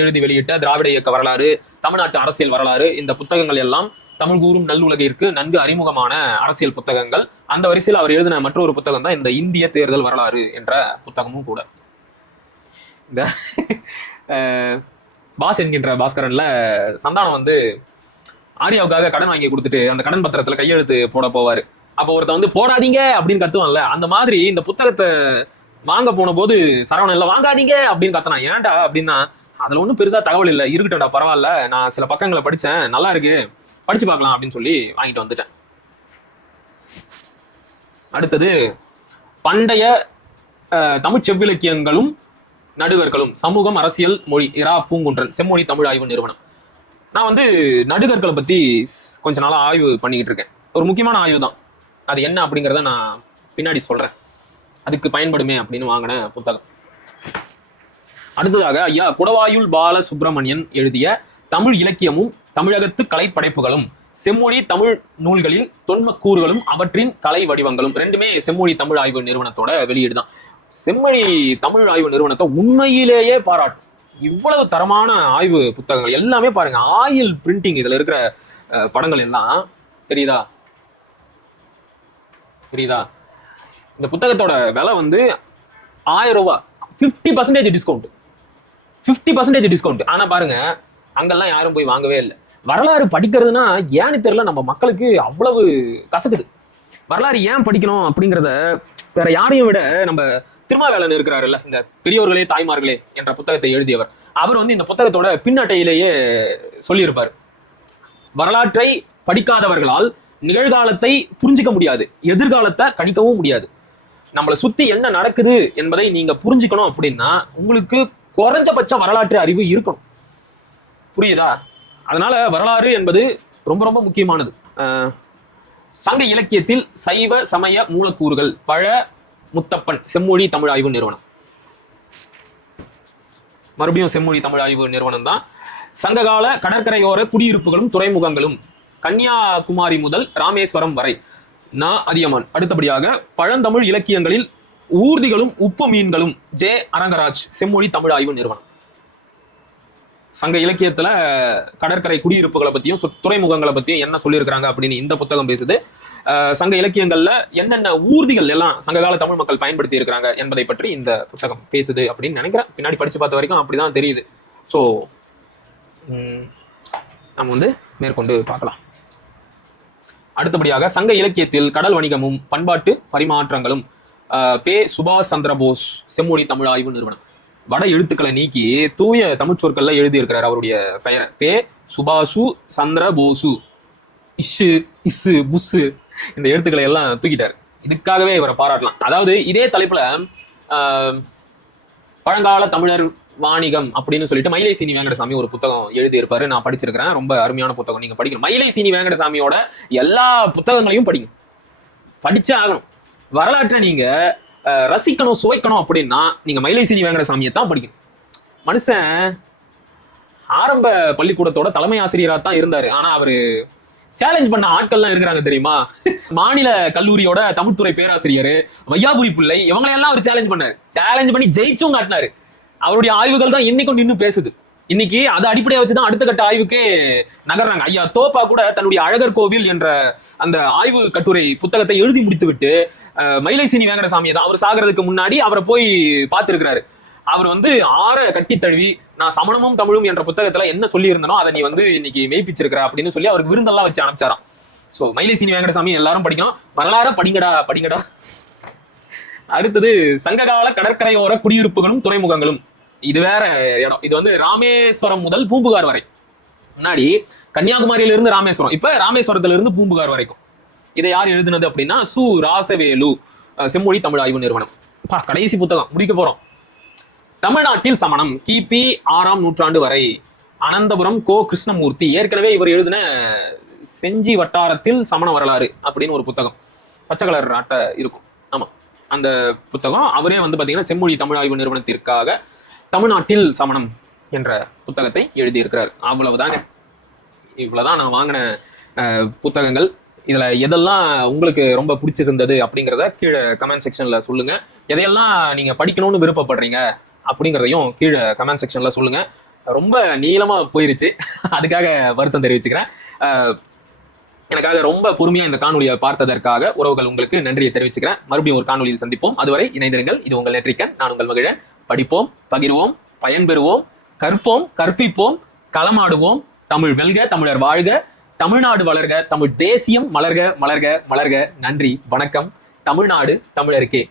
எழுதி வெளியிட்ட திராவிட இயக்க வரலாறு, தமிழ்நாட்டு அரசியல் வரலாறு, இந்த புத்தகங்கள் எல்லாம் தமிழ் கூறும் நல்லுலகிற்கு நன்கு அறிமுகமான அரசியல் புத்தகங்கள். அந்த வரிசையில் அவர் எழுதின மற்றொரு புத்தகம் தான் இந்த இந்திய தேர்தல் வரலாறு என்ற புத்தகமும் கூட. இந்த பாஸ் என்கின்ற பாஸ்கரன்ல சந்தானம் வந்து ஆரியாவுக்காக கடன் வாங்கி கொடுத்துட்டு அந்த கடன் பத்திரத்துல கையெழுத்து போட போவாரு. அப்போ ஒருத்த வந்து போடாதீங்க அப்படின்னு கத்துவான்ல, அந்த மாதிரி இந்த புத்தகத்தை வாங்க போன போது சரவணன் இல்ல வாங்காதீங்க அப்படின்னு கத்தனான். ஏன்டா அப்படின்னா, அதுல ஒன்றும் பெருசா தகவல் இல்லை, இருக்கட்டும்டா பரவாயில்ல, நான் சில பக்கங்களை படிச்சேன், நல்லா இருக்கு, படிச்சு பார்க்கலாம் அப்படின்னு சொல்லி வாங்கிட்டு வந்துட்டேன். அடுத்தது பண்டைய தமிழ் செவ்விலக்கியங்களும் நடுகர்களும் சமூகம் அரசியல் மொழி இரா பூங்குன்றன் செம்மொழி தமிழ் ஆய்வு நிறுவனம். நான் வந்து நடுகர்களை பத்தி கொஞ்ச நாளா ஆய்வு பண்ணிக்கிட்டு இருக்கேன். ஒரு முக்கியமான ஆய்வு தான். அது என்ன அப்படிங்கிறத நான் பின்னாடி சொல்றேன். அதுக்கு பயன்படுமே அப்படின்னு வாங்கின புத்தகம். அடுத்ததாக ஐயா குடவாயுள் பால சுப்பிரமணியன் எழுதிய தமிழ் இலக்கியமும் தமிழகத்து கலைப்படைப்புகளும் செம்மொழி தமிழ் நூல்களில் தொன்மக்கூறுகளும் அவற்றின் கலை வடிவங்களும், ரெண்டுமே செம்மொழி தமிழ் ஆய்வு நிறுவனத்தோட வெளியீடு தான். செம்மொழி தமிழ் ஆய்வு நிறுவனத்தை உண்மையிலேயே பாராட்டும். இவ்வளவு தரமான ஆய்வு புத்தகங்கள் எல்லாமே பாருங்க. ஆயில் பிரிண்டிங் இதுல இருக்கிற படங்கள் எல்லாம் தெரியுதா? இந்த புத்தகத்தோட விலை வந்து 1000 ரூபாய். 50% டிஸ்கவுண்ட். 50% டிஸ்கவுண்ட். ஆனா பாருங்க, அங்கெல்லாம் யாரும் போய் வாங்கவே இல்லை. வரலாறு படிக்கிறதுனா ஏன்னு தெரியல, நம்ம மக்களுக்கு அவ்வளவு கசக்குது. வரலாறு ஏன் படிக்கணும் அப்படிங்கிறத வேற யாரையும் விட நம்ம திருமாவேலன் இருக்கிறாருல்ல, இந்த பெரியோர்களே தாய்மார்களே என்ற புத்தகத்தை எழுதியவர், அவர் வந்து இந்த புத்தகத்தோட பின்னட்டையிலேயே சொல்லியிருப்பார். வரலாற்றை படிக்காதவர்களால் நிகழ்காலத்தை புரிஞ்சிக்க முடியாது, எதிர்காலத்தை கணிக்கவும் முடியாது. நம்மளை சுத்தி என்ன நடக்குது என்பதை நீங்க புரிஞ்சுக்கணும் அப்படின்னா உங்களுக்கு குறைஞ்சபட்ச வரலாற்று அறிவு இருக்கணும். புரியுதா? அதனால வரலாறு என்பது ரொம்ப ரொம்ப முக்கியமானது. சங்க இலக்கியத்தில் சைவ சமய மூலக்கூறுகள் பழ முத்தப்பன் செம்மொழி தமிழ் ஆய்வு நிறுவனம். மறுபடியும் செம்மொழி தமிழ் ஆய்வு நிறுவனம் தான். சங்ககால கடற்கரையோர குடியிருப்புகளும் துறைமுகங்களும் கன்னியாகுமரி முதல் ராமேஸ்வரம் வரை அதியமான். அடுத்தபடியாக பழந்தமிழ் இலக்கியங்களில் ஊர்திகளும் உப்பு மீன்களும் ஜே அரங்கராஜ் செம்மொழி தமிழ் ஆய்வு நிறுவனம். சங்க இலக்கியத்துல கடற்கரை குடியிருப்புகளை பத்தியும் துறைமுகங்களை பத்தியும் என்ன சொல்லியிருக்கிறாங்க அப்படின்னு இந்த புத்தகம் பேசுது. சங்க இலக்கியங்கள்ல என்னென்ன ஊர்திகள் எல்லாம் சங்ககால தமிழ் மக்கள் பயன்படுத்தி இருக்கிறாங்க என்பதை பற்றி இந்த புத்தகம் பேசுது அப்படின்னு நினைக்கிறேன். பின்னாடி படிச்சு பார்த்த வரைக்கும் அப்படிதான் தெரியுது. ஸோ நம்ம வந்து மேற்கொண்டு பார்க்கலாம். அடுத்தபடியாக சங்க இலக்கியத்தில் கடல் வணிகமும் பண்பாட்டு பரிமாற்றங்களும் பே சுபாஷ் சந்திர போஸ் செம்மொழி தமிழ் ஆய்வு நிறுவனம். வட எழுத்துக்களை நீக்கி தூய தமிழ் சொற்கள்ல எழுதி இருக்கிறார் அவருடைய பெயரை. பே சுபாஷு சந்திர போசு. இஷு இசு புசு இந்த எழுத்துக்களை எல்லாம் தூக்கிட்டார். இதுக்காகவே இவரை பாராட்டலாம். அதாவது இதே தலைப்புல பழங்கால தமிழர் வாணிகம் அப்படின்னு சொல்லிட்டு மயிலை சீனி வேங்கடசாமி ஒரு புத்தகம் எழுதி இருப்பாரு. நான் படிச்சிருக்கிறேன். ரொம்ப அருமையான புத்தகம். நீங்க படிக்கணும். மயிலை சீனி வேங்கடசாமியோட எல்லா புத்தகங்களையும் படிங்க. படிச்சே ஆகணும். வரலாற்றை நீங்க ரசிக்கணும், சுவைக்கணும் அப்படின்னா நீங்க மயிலை சீனி வேங்கடசாமியை தான் படிக்கணும். மனுஷன் ஆரம்ப பள்ளிக்கூடத்தோட தலைமை ஆசிரியரா தான் இருந்தாரு. ஆனா அவரு சேலஞ்ச் பண்ண ஆட்கள்லாம் இருக்கிறாங்க தெரியுமா? மாநில கல்லூரியோட தமிழ்துறை பேராசிரியர் வையாபுரி பிள்ளை இவங்களையெல்லாம் அவர் சேலஞ்ச் பண்ணி ஜெயிச்சும் காட்டினாரு. அவருடைய ஆய்வுகள் தான் இன்னைக்கும் நின்று பேசுது. இன்னைக்கு அதை அடிப்படையா வச்சுதான் அடுத்த கட்ட ஆய்வுக்கே நகர்றாங்க. ஐயா தோப்பா கூட தன்னுடைய அழகர் கோவில் என்ற அந்த ஆய்வு கட்டுரை புத்தகத்தை எழுதி முடித்து விட்டு மயிலை சீனி வேங்கடசாமியை தான் அவர் சாகிறதுக்கு முன்னாடி அவரை போய் பார்த்திருக்கிறாரு. அவர் வந்து ஆற கட்டி தழுவி நான் சமணமும் தமிழும் என்ற புத்தகத்துல என்ன சொல்லி இருந்தனோ அதை நீ வந்து இன்னைக்கு மெய்ப்பிச்சிருக்கிற அப்படின்னு சொல்லி அவருக்கு விருந்தெல்லாம் வச்சு அனுப்பிச்சாராம். சோ மயிலை சீனி வேங்கடசாமி எல்லாரும் படிக்கணும். வரலாற படிங்கடா. அடுத்தது சங்ககால கடற்கரையோர குடியிருப்புகளும் துறைமுகங்களும். இது வேற இடம். இது வந்து ராமேஸ்வரம் முதல் பூம்புகார் வரை. முன்னாடி கன்னியாகுமரியில இருந்து ராமேஸ்வரம், இப்ப ராமேஸ்வரத்துல இருந்து பூம்புகார் வரைக்கும். இதை யார் எழுதினது அப்படின்னா சு ராசவேலு செம்மொழி தமிழ் ஆய்வு நிறுவனம். கடைசி புத்தகம் முடிக்க போறோம். தமிழ்நாட்டில் சமணம் கிபி 6ஆம் நூற்றாண்டு வரை அனந்தபுரம் கோ கிருஷ்ணமூர்த்தி. ஏற்கனவே இவர் எழுதின செஞ்சி வட்டாரத்தில் சமண வரலாறு அப்படின்னு ஒரு புத்தகம் பச்சை கலர் அட்டை இருக்கும். ஆமா, அந்த புத்தகம் அவரே வந்து பாத்தீங்கன்னா செம்மொழி தமிழ் ஆய்வு நிறுவனத்திற்காக தமிழ்நாட்டில் சமணம் என்ற புத்தகத்தை எழுதியிருக்கிறார். அவ்வளவுதாங்க. இவ்வளவுதான் நான் வாங்கின புத்தகங்கள். இதுல எதெல்லாம் உங்களுக்கு ரொம்ப பிடிச்சிருந்தது அப்படிங்கிறத கீழே கமெண்ட் செக்ஷன்ல சொல்லுங்க. எதையெல்லாம் நீங்க படிக்கணும்னு விருப்பப்படுறீங்க அப்படிங்கிறதையும் கீழே கமெண்ட் செக்ஷன்ல சொல்லுங்க. ரொம்ப நீளமா போயிருச்சு, அதுக்காக வருத்தம் தெரிவிச்சுக்கிறேன். எனக்காக ரொம்ப பொறுமையா இந்த காணொலியை பார்த்ததற்காக உறவுகள் உங்களுக்கு நன்றியை தெரிவிச்சுக்கிறேன். மறுபடியும் ஒரு காணொலியில் சந்திப்போம். அதுவரை இணைந்திருங்கள். இது உங்கள் நெற்றிக்கன். நான் உங்கள் மகிழன். படிப்போம், பகிர்வோம், பயன்பெறுவோம், கற்போம், கற்பிப்போம், களமாடுவோம். தமிழ் வெல்க, தமிழர் வாழ்க, தமிழ்நாடு வளர்க, தமிழ் தேசியம் மலர்க மலர்க மலர்க. நன்றி, வணக்கம். தமிழ்நாடு தமிழருக்கே.